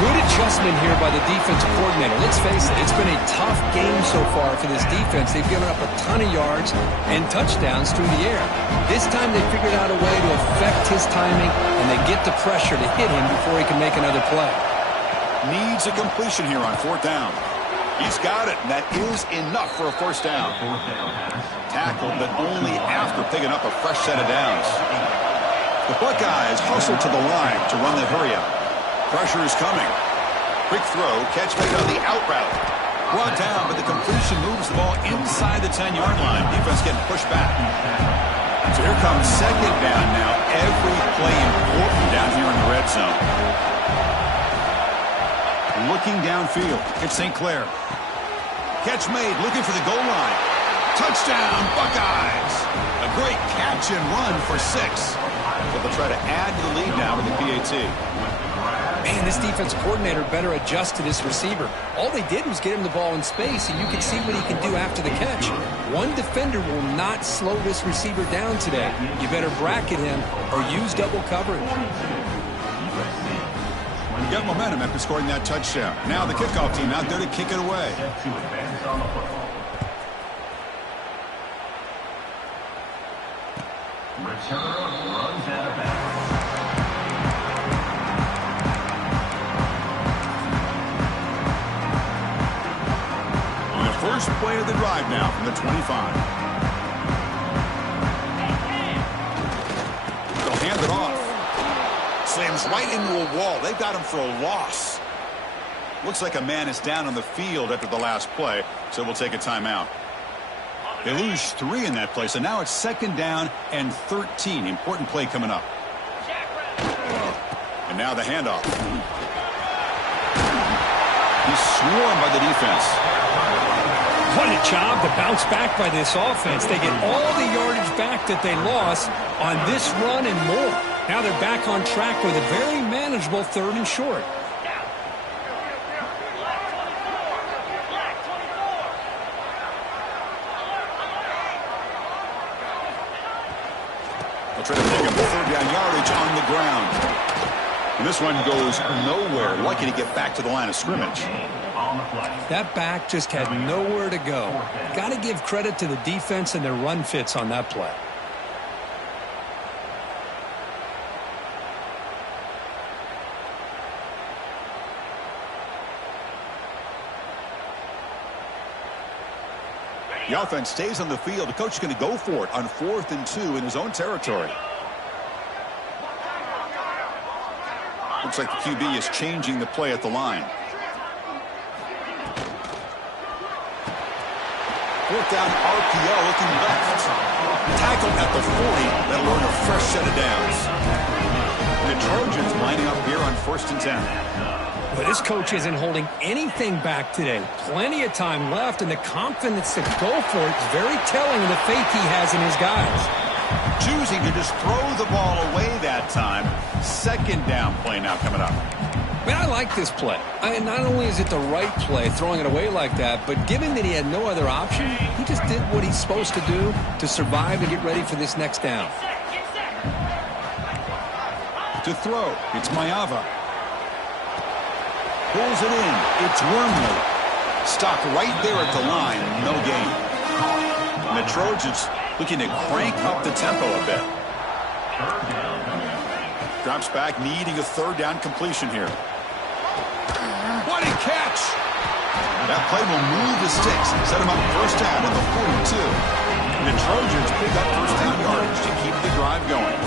Good adjustment here by the defensive coordinator. Let's face it, it's been a tough game so far for this defense. They've given up a ton of yards and touchdowns through the air. This time they figured out a way to affect his timing, and they get the pressure to hit him before he can make another play. Needs a completion here on 4th down. He's got it, and that is enough for a 1st down. Tackled, but only after picking up a fresh set of downs. The Buckeyes hustle to the line to run the hurry-up. Pressure is coming. Quick throw, catch made on the out route. Brought down, but the completion moves the ball inside the 10-yard line. Defense getting pushed back. So here comes 2nd down now. Every play important down here in the red zone. Looking downfield, it's St. Clair. Catch made, looking for the goal line. Touchdown, Buckeyes! A great catch and run for 6. But they'll try to add to the lead now with the PAT. Man, this defense coordinator better adjust to this receiver. All they did was get him the ball in space, and you can see what he can do after the catch. One defender will not slow this receiver down today. You better bracket him or use double coverage. Got momentum after scoring that touchdown. Now the kickoff team out there to kick it away. Returner runs out of bounds. On the first play of the drive now from the 25. They'll hand it off. Slams right into a wall. They've got him for a loss. Looks like a man is down on the field after the last play, so we'll take a timeout. They lose 3 in that play, so now it's 2nd down and 13. Important play coming up. And now the handoff. He's swarmed by the defense. What a job to bounce back by this offense. They get all the yardage back that they lost on this run and more. Now they're back on track with a very manageable 3rd and short. They'll try to pick up the third down yardage on the ground. And this one goes nowhere. Lucky to get back to the line of scrimmage. That back just had nowhere to go. Got to give credit to the defense and their run fits on that play. The offense stays on the field. The coach is going to go for it on 4th and 2 in his own territory. Looks like the QB is changing the play at the line. 4th down RPO looking left. Tackle at the 40. That'll earn a fresh set of downs. The Trojans lining up here on 1st and 10. But this coach isn't holding anything back today. Plenty of time left, and the confidence to go for it is very telling of the faith he has in his guys. Choosing to just throw the ball away that time. 2nd down play now coming up. Man, I like this play. Not only is it the right play, throwing it away like that, but given that he had no other option, he just did what he's supposed to do to survive and get ready for this next down. To throw, it's Mayava. Pulls it in. It's Wormley. Stopped right there at the line. No gain. And the Trojans looking to crank up the tempo a bit. Drops back, needing a 3rd down completion here. What a catch! That play will move the sticks. Set him up 1st down at the 42. And the Trojans pick up 1st down yardage to keep the drive going.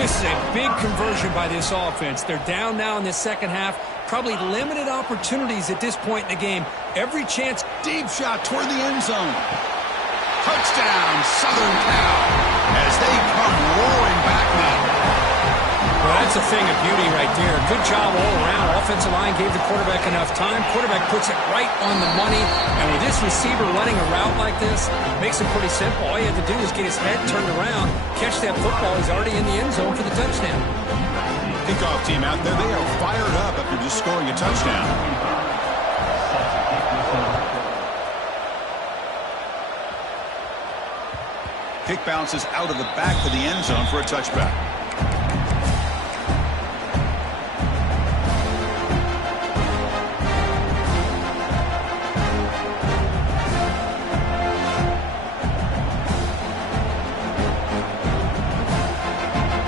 This is a big conversion by this offense. They're down now in the 2nd half. Probably limited opportunities at this point in the game. Every chance. Deep shot toward the end zone. Touchdown, Southern Cal, as they come roaring back now. Well, that's a thing of beauty right there. Good job all around. Offensive line gave the quarterback enough time. Quarterback puts it right on the money. And with this receiver running a route like this, makes it pretty simple. All you have to do is get his head turned around, catch that football. He's already in the end zone for the touchdown. Kickoff team out there, they are fired up after just scoring a touchdown. Kick bounces out of the back of the end zone for a touchback.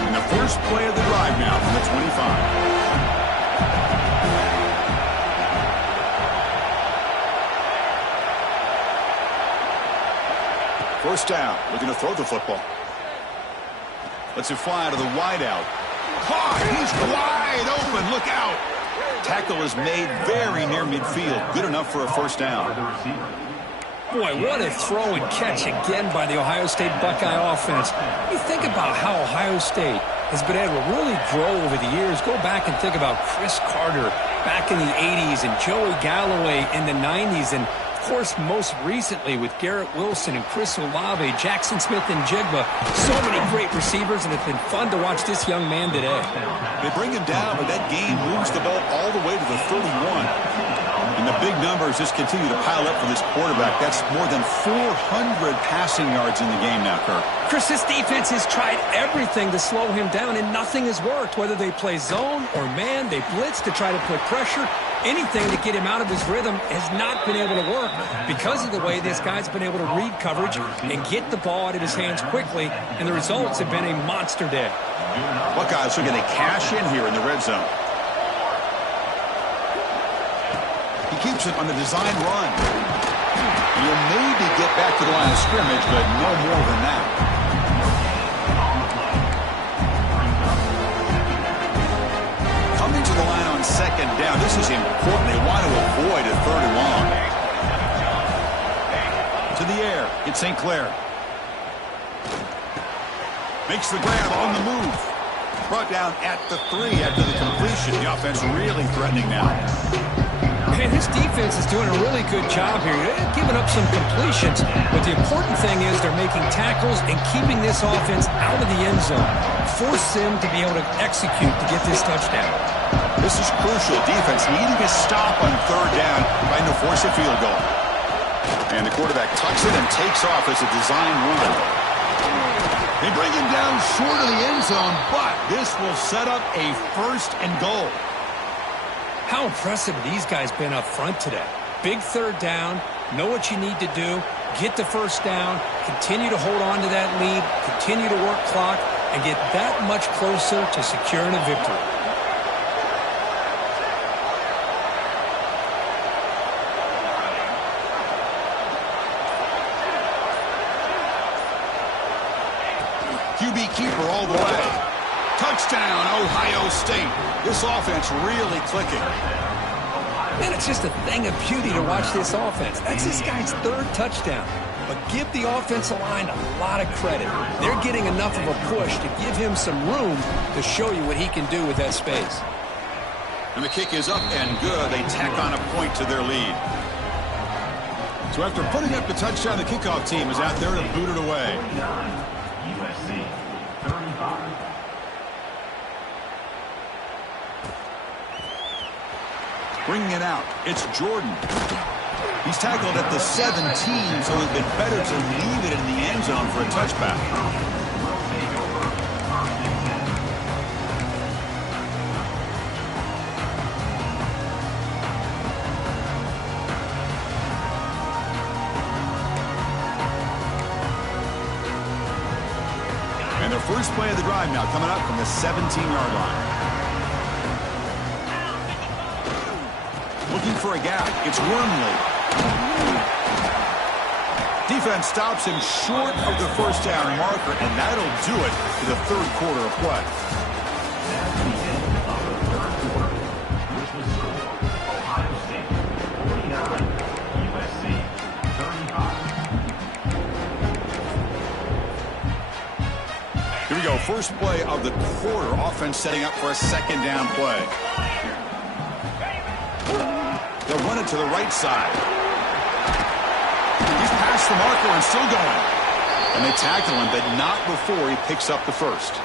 And the first play of the drive now from the 25. First down, looking to throw the football. Lets it fly to the wideout. Caught, he's wide open, look out. Tackle is made very near midfield. Good enough for a 1st down. Boy, what a throw and catch again by the Ohio State Buckeye offense. You think about how Ohio State has been able to really grow over the years. Go back and think about Chris Carter back in the 80s and Joey Galloway in the 90s, and of course, most recently with Garrett Wilson and Chris Olave, Jackson Smith and Jigba. So many great receivers, and it's been fun to watch this young man today. They bring him down, but that gain moves the ball all the way to the 31. And the big numbers just continue to pile up for this quarterback. That's more than 400 passing yards in the game now, Kirk. Chris, this defense has tried everything to slow him down, and nothing has worked. Whether they play zone or man, they blitz to try to put pressure. Anything to get him out of his rhythm has not been able to work because of the way this guy's been able to read coverage and get the ball out of his hands quickly, and the results have been a monster day. Buckeyes are going to cash in here in the red zone. He keeps it on the design run. He'll maybe get back to the line of scrimmage, but no more than that. Coming to the line on 2nd down. This is important. They want to avoid a 3rd and long. To the air. It's St. Clair. Makes the grab on the move. Brought down at the 3 after the completion. The offense really threatening now. Man, this defense is doing a really good job here. They're giving up some completions, but the important thing is they're making tackles and keeping this offense out of the end zone. Force them to be able to execute to get this touchdown. This is crucial. Defense needing a stop on 3rd down, trying to force a field goal. And the quarterback tucks it and takes off as a design run. They bring him down short of the end zone, but this will set up a 1st and goal. How impressive these guys been up front today. Big 3rd down, know what you need to do, get the 1st down, continue to hold on to that lead, continue to work clock, and get that much closer to securing a victory. QB keeper all the way. Touchdown, Ohio State. This offense really clicking. Man, it's just a thing of beauty to watch this offense. That's this guy's 3rd touchdown. But give the offensive line a lot of credit. They're getting enough of a push to give him some room to show you what he can do with that space. And the kick is up and good. They tack on a point to their lead. So after putting up the touchdown, the kickoff team is out there to boot it away. USC 35. Bringing it out, it's Jordan. He's tackled at the 17, so it's been better to leave it in the end zone for a touchback. And the first play of the drive now coming up from the 17-yard line. Looking for a gap. It's Wormley. Defense stops him short of the 1st down marker, and that'll do it for the 3rd quarter of play. Ohio State 49. USC 35. Here we go. First play of the quarter. Offense setting up for a 2nd down play. They'll run it to the right side. He's past the marker and still going. And they tackle him, but not before he picks up the 1st.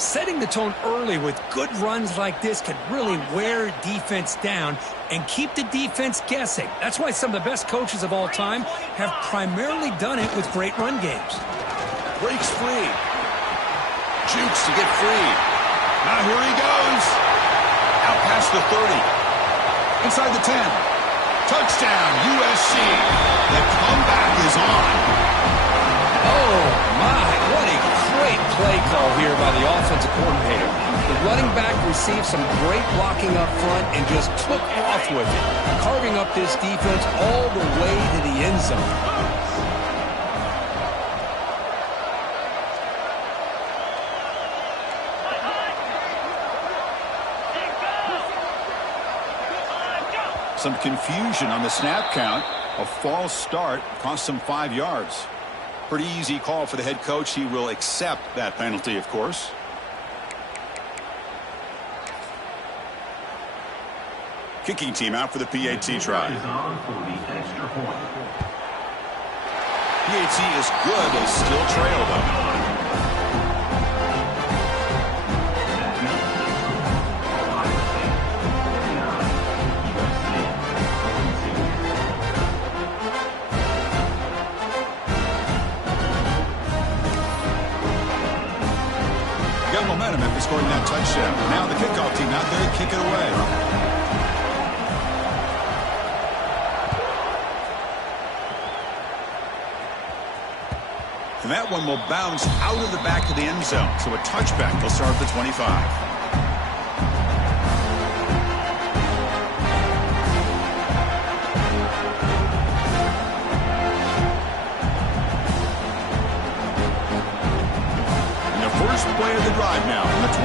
Setting the tone early with good runs like this can really wear defense down and keep the defense guessing. That's why some of the best coaches of all time have primarily done it with great run games. Breaks free. Jukes to get free. Now here he goes. Out past the 30. Inside the 10. Touchdown, USC. The comeback is on. Oh, my. What a great play call here by the offensive coordinator. The running back received some great blocking up front and just took off with it, carving up this defense all the way to the end zone. Some confusion on the snap count. A false start cost him 5 yards. Pretty easy call for the head coach. He will accept that penalty, of course. Kicking team out for the PAT try. Is on for the extra point. PAT is good. They still trail, though. Got momentum after scoring that touchdown. Now the kickoff team out there to kick it away. And that one will bounce out of the back of the end zone. So a touchback will start at the 25. First play of the drive now on the 25.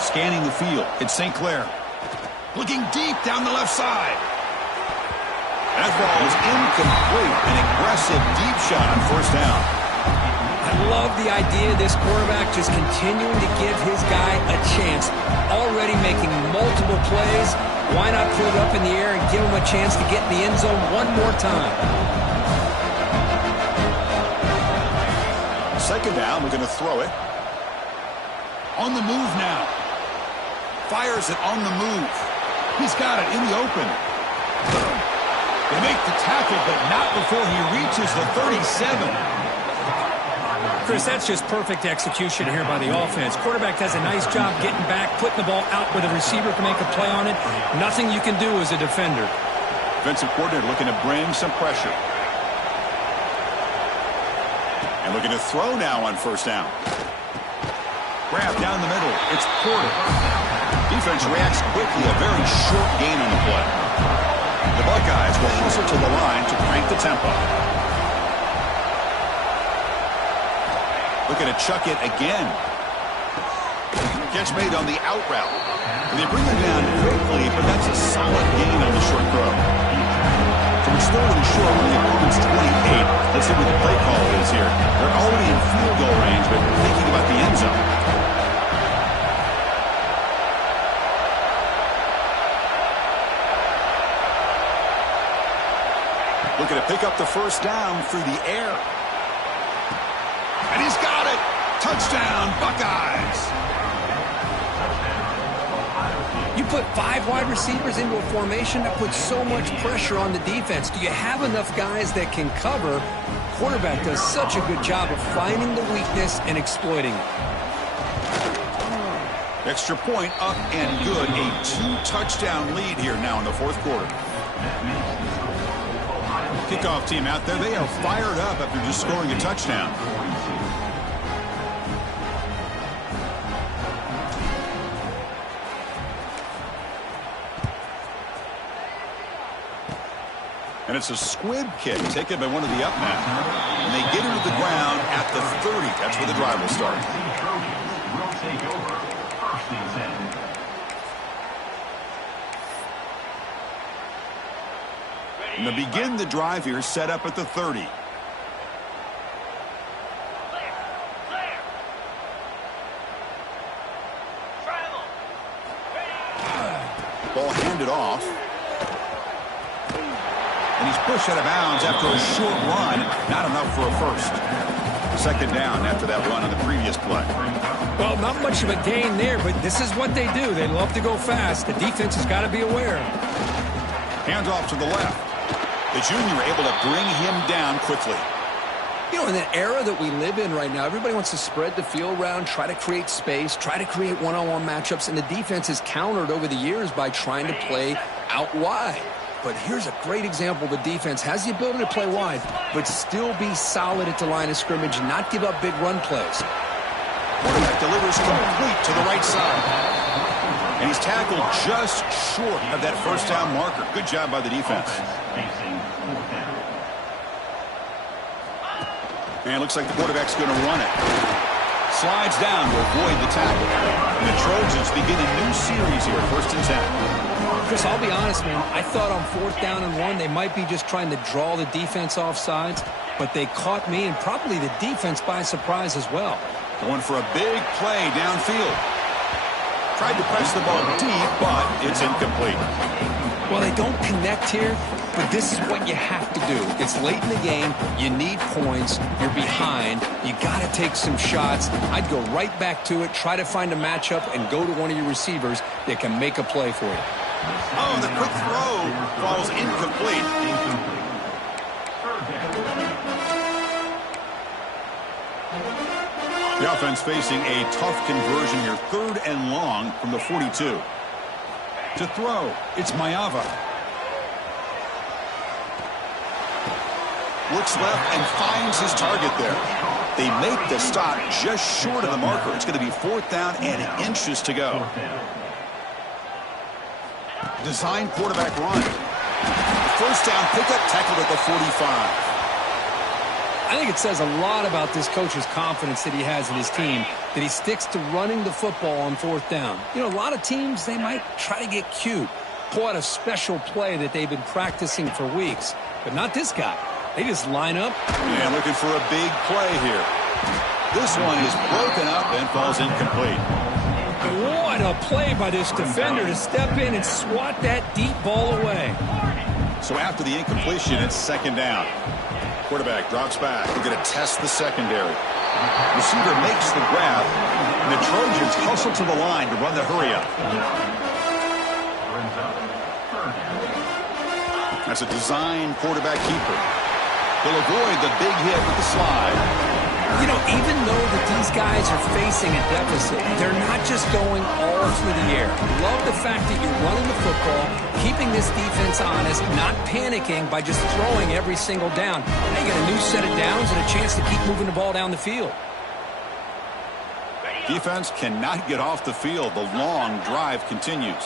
Scanning the field, it's St. Clair. Looking deep down the left side. That ball is incomplete. An aggressive deep shot on 1st down. I love the idea of this quarterback just continuing to give his guy a chance. Already making multiple plays. Why not put it up in the air and give him a chance to get in the end zone one more time? 2nd down, we're going to throw it. On the move now. fires it on the move. He's got it in the open. They make the tackle, but not before he reaches the 37. Chris, that's just perfect execution here by the offense. Quarterback does a nice job getting back, putting the ball out where the receiver can make a play on it. Nothing you can do as a defender. Defensive coordinator looking to bring some pressure. And looking to throw now on first down. Grab down the middle. It's Porter. Defense reacts quickly. A very short gain on the play. The Buckeyes will hustle to the line to crank the tempo. Looking to chuck it again. Catch made on the out route. And they bring it down quickly, but that's a solid gain on the short throw. So it's third and short when the opponent's 28. Let's see what the play call is here. They're already in field goal range, but thinking about the end zone. Looking to pick up the first down through the air. And he's got it. Touchdown, Buckeyes. You put 5 wide receivers into a formation that puts so much pressure on the defense. Do you have enough guys that can cover? Quarterback does such a good job of finding the weakness and exploiting it. Extra point up and good. A 2-touchdown lead here now in the fourth quarter. Kickoff team out there. They are fired up after just scoring a touchdown. And it's a squib kick taken by one of the up men. And they get into the ground at the 30. That's where the drive will start. And to begin the drive here, set up at the 30. Ball handed off. And he's pushed out of bounds after a short run. Not enough for a first. Second down after that run on the previous play. Well, not much of a gain there, but this is what they do. They love to go fast. The defense has got to be aware. Hands off to the left. The junior able to bring him down quickly. You know, in the era that we live in right now, everybody wants to spread the field around, try to create space, try to create one-on-one matchups, and the defense has countered over the years by trying to play out wide. But here's a great example. The defense has the ability to play wide, but still be solid at the line of scrimmage and not give up big run plays. Quarterback delivers complete to the right side. And he's tackled just short of that first down marker. Good job by the defense. And it looks like the quarterback's going to run it. Slides down to avoid the tackle. And the Trojans begin a new series here, 1st and 10. Chris, I'll be honest, man. I thought on 4th down and 1, they might be just trying to draw the defense off sides, but they caught me and probably the defense by surprise as well. Going for a big play downfield. Tried to press the ball deep, but it's incomplete. Well, they don't connect here, but this is what you have to do. It's late in the game. You need points. You're behind. You got to take some shots. I'd go right back to it, try to find a matchup, and go to one of your receivers that can make a play for you. Oh, the quick throw falls incomplete. The offense facing a tough conversion here. 3rd and long from the 42. To throw, it's Mayava. Looks left and finds his target there. They make the stop just short of the marker. It's going to be 4th down and inches to go. Design quarterback run. First down pickup, tackled at the 45. I think it says a lot about this coach's confidence that he has in his team, that he sticks to running the football on 4th down. You know, a lot of teams, they might try to get cute, pull out a special play that they've been practicing for weeks, but not this guy. They just line up. And looking for a big play here. This one is broken up and falls incomplete. What a play by this defender to step in and swat that deep ball away. So after the incompletion, it's 2nd down. Quarterback drops back. We're going to test the secondary. Receiver makes the grab. And the Trojans hustle to the line to run the hurry-up. That's a design quarterback keeper. He'll avoid the big hit with the slide. You know, even though that these guys are facing a deficit, they're not just going all through the air. Love the fact that you're running the football, keeping this defense honest, not panicking by just throwing every single down. Now you got a new set of downs and a chance to keep moving the ball down the field. Defense cannot get off the field. The long drive continues.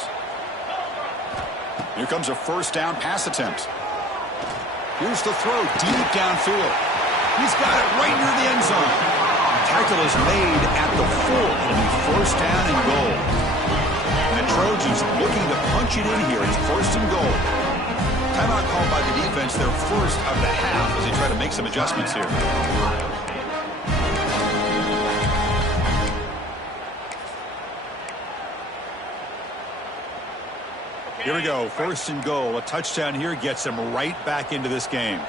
Here comes a first down pass attempt. Here's the throw deep downfield. He's got it right near the end zone. Tackle is made at the full. It'll be first down and goal. And the Trojans looking to punch it in here. It's first and goal. Timeout called by the defense, their first of the half as they try to make some adjustments here. Here we go, first and goal. A touchdown here gets them right back into this game.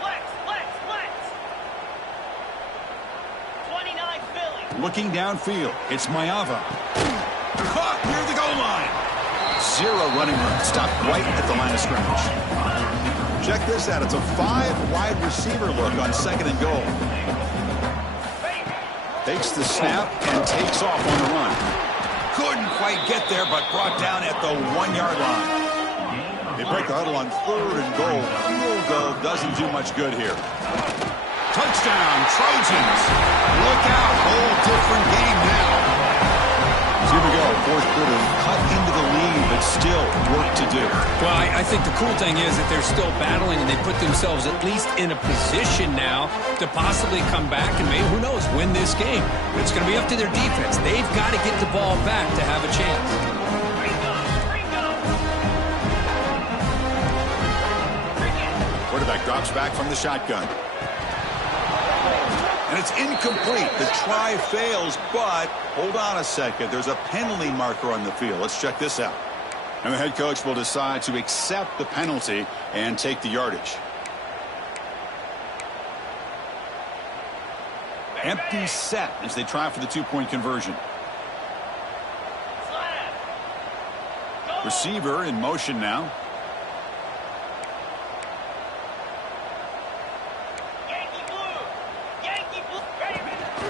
Flex. 29 Philly. Looking downfield, it's Mayava. Caught near the goal line. Zero running room. Stopped right at the line of scrimmage. Check this out. It's a 5-wide receiver look on second and goal. Takes the snap and takes off on the run. Couldn't quite get there, but brought down at the 1-yard line. They break the huddle on third and goal. Field goal doesn't do much good here. Touchdown, Trojans. Look out, whole different game now. So here we go, fourth quarter, cut into the lead, but still work to do. Well, I think the cool thing is that they're still battling and they put themselves at least in a position now to possibly come back and maybe, who knows, win this game. It's going to be up to their defense. They've got to get the ball back to have a chance. Quarterback drops back from the shotgun. And it's incomplete. The try fails, but hold on a second. There's a penalty marker on the field. Let's check this out. And the head coach will decide to accept the penalty and take the yardage. Empty set as they try for the two-point conversion. Receiver in motion now.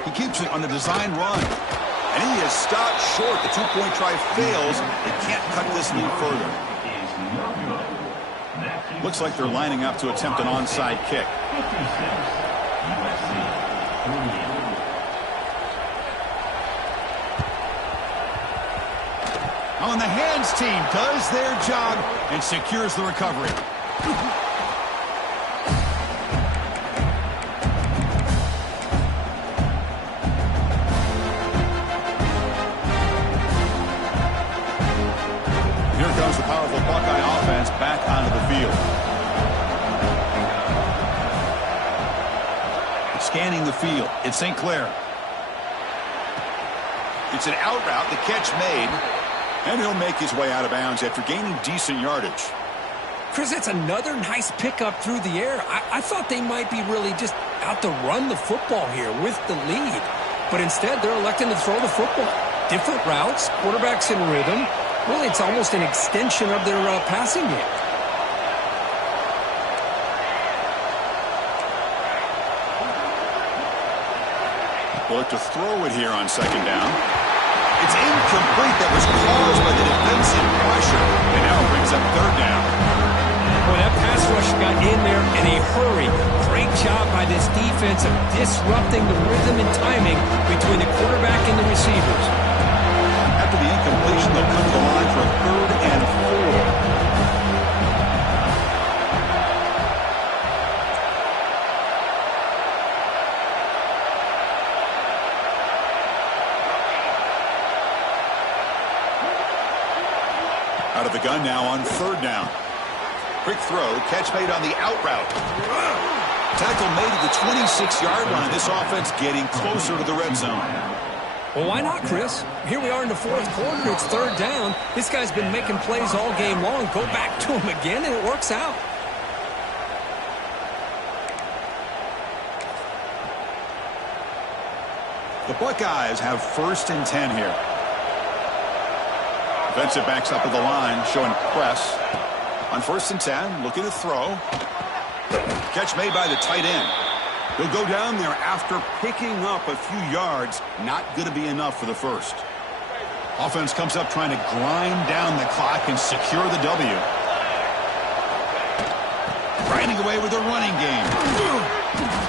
He keeps it on the design run. And he is stopped short. The two-point try fails. They can't cut this lead further. Looks like they're lining up to attempt an onside kick. On the hands team does their job and secures the recovery. Here comes the powerful Buckeye offense back onto the field. Scanning the field. It's St. Clair. It's an out route. The catch made. And he'll make his way out of bounds after gaining decent yardage. Chris, that's another nice pickup through the air. I thought they might be really just out to run the football here with the lead. But instead, they're electing to throw the football. Different routes, quarterbacks in rhythm. Really, it's almost an extension of their passing game. We'll look to throw it here on second down. It's incomplete. That was caused by the defensive pressure. And now it brings up third down. Well, that pass rush got in there in a hurry. Great job by this defense of disrupting the rhythm and timing between the quarterback and the receivers. After the incompletion, they'll come to the line for a third and 4. Out of the gun now on third down. Quick throw, catch made on the out route. Tackle made at the 26-yard line. This offense getting closer to the red zone. Well, why not, Chris? Here we are in the fourth quarter. It's third down. This guy's been making plays all game long. Go back to him again, and it works out. The Buckeyes have 1st and 10 here. Defensive backs up at the line, showing press. On 1st and 10, looking to throw. Catch made by the tight end. He'll go down there after picking up a few yards. Not going to be enough for the first. Offense comes up trying to grind down the clock and secure the W. Grinding away with a running game.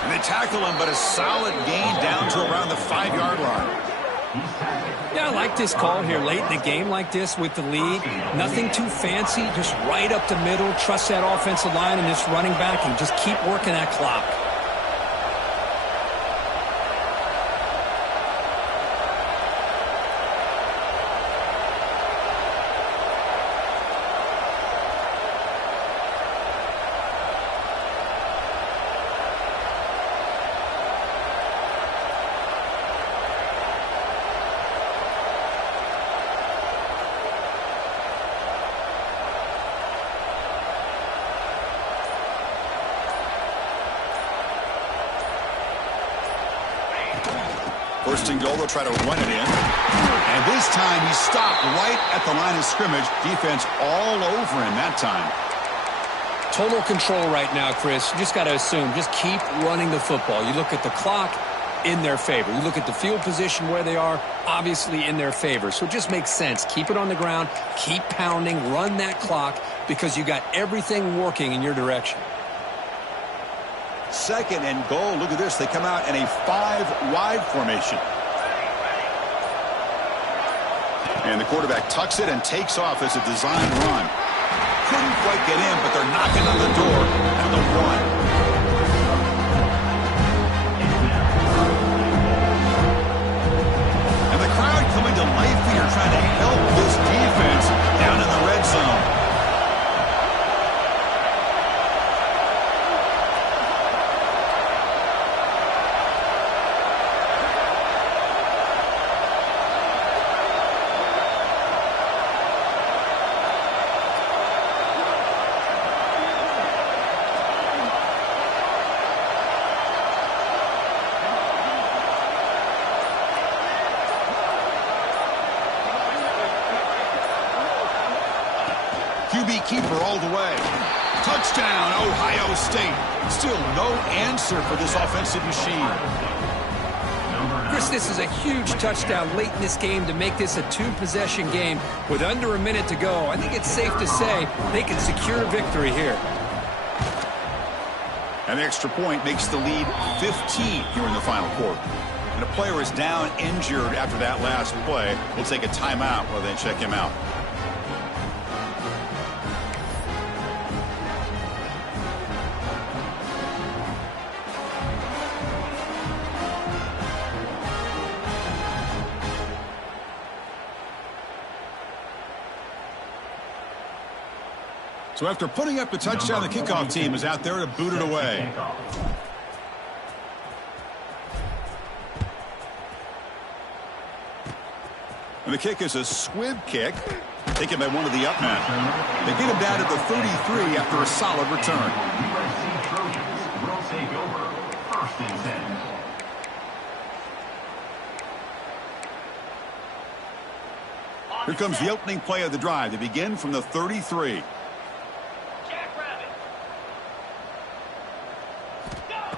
And they tackle him, but a solid gain down to around the 5-yard line. Yeah, I like this call here late in the game like this with the lead. Nothing too fancy, just right up the middle. Trust that offensive line and this running back and just keep working that clock. First and goal, they'll try to run it in. And this time he stopped right at the line of scrimmage. Defense all over him that time. Total control right now, Chris. You just got to assume, just keep running the football. You look at the clock, in their favor. You look at the field position where they are, obviously in their favor. So it just makes sense. Keep it on the ground, keep pounding, run that clock because you got everything working in your direction. 2nd and goal. Look at this. They come out in a 5-wide formation. And the quarterback tucks it and takes off as a design run. Couldn't quite get in, but they're knocking on the door at the 1. And the crowd coming to life here trying to help this defense down in the red zone. QB keeper all the way. Touchdown, Ohio State. Still no answer for this offensive machine. Chris, this is a huge touchdown late in this game to make this a 2-possession game with under a minute to go. I think it's safe to say they can secure victory here. An extra point makes the lead 15 here in the final quarter. And a player is down injured after that last play. We'll take a timeout while they check him out. So after putting up the touchdown, the kickoff team is out there to boot it away. And the kick is a squib kick, taken by one of the up men. They get him down to the 33 after a solid return. Here comes the opening play of the drive. They begin from the 33.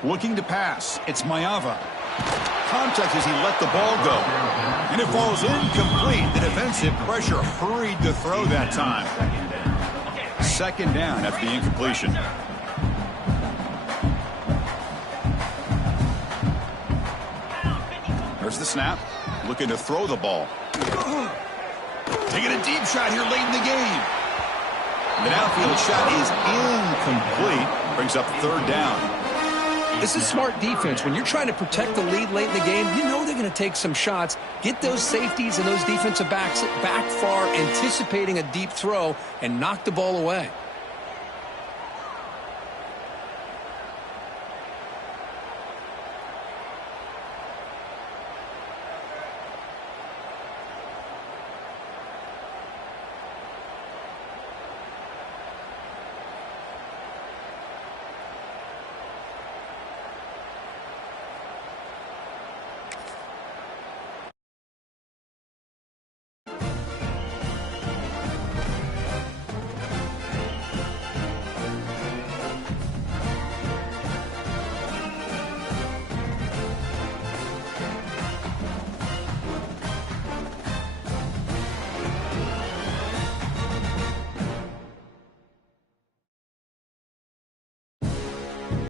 Looking to pass. It's Mayava. Contact as he let the ball go. And it falls incomplete. The defensive pressure hurried to throw that time. 2nd down after the incompletion. There's the snap. Looking to throw the ball. Taking a deep shot here late in the game. The downfield shot is incomplete. Brings up 3rd down. This is smart defense. When you're trying to protect the lead late in the game, you know they're going to take some shots. Get those safeties and those defensive backs back far, anticipating a deep throw, and knock the ball away.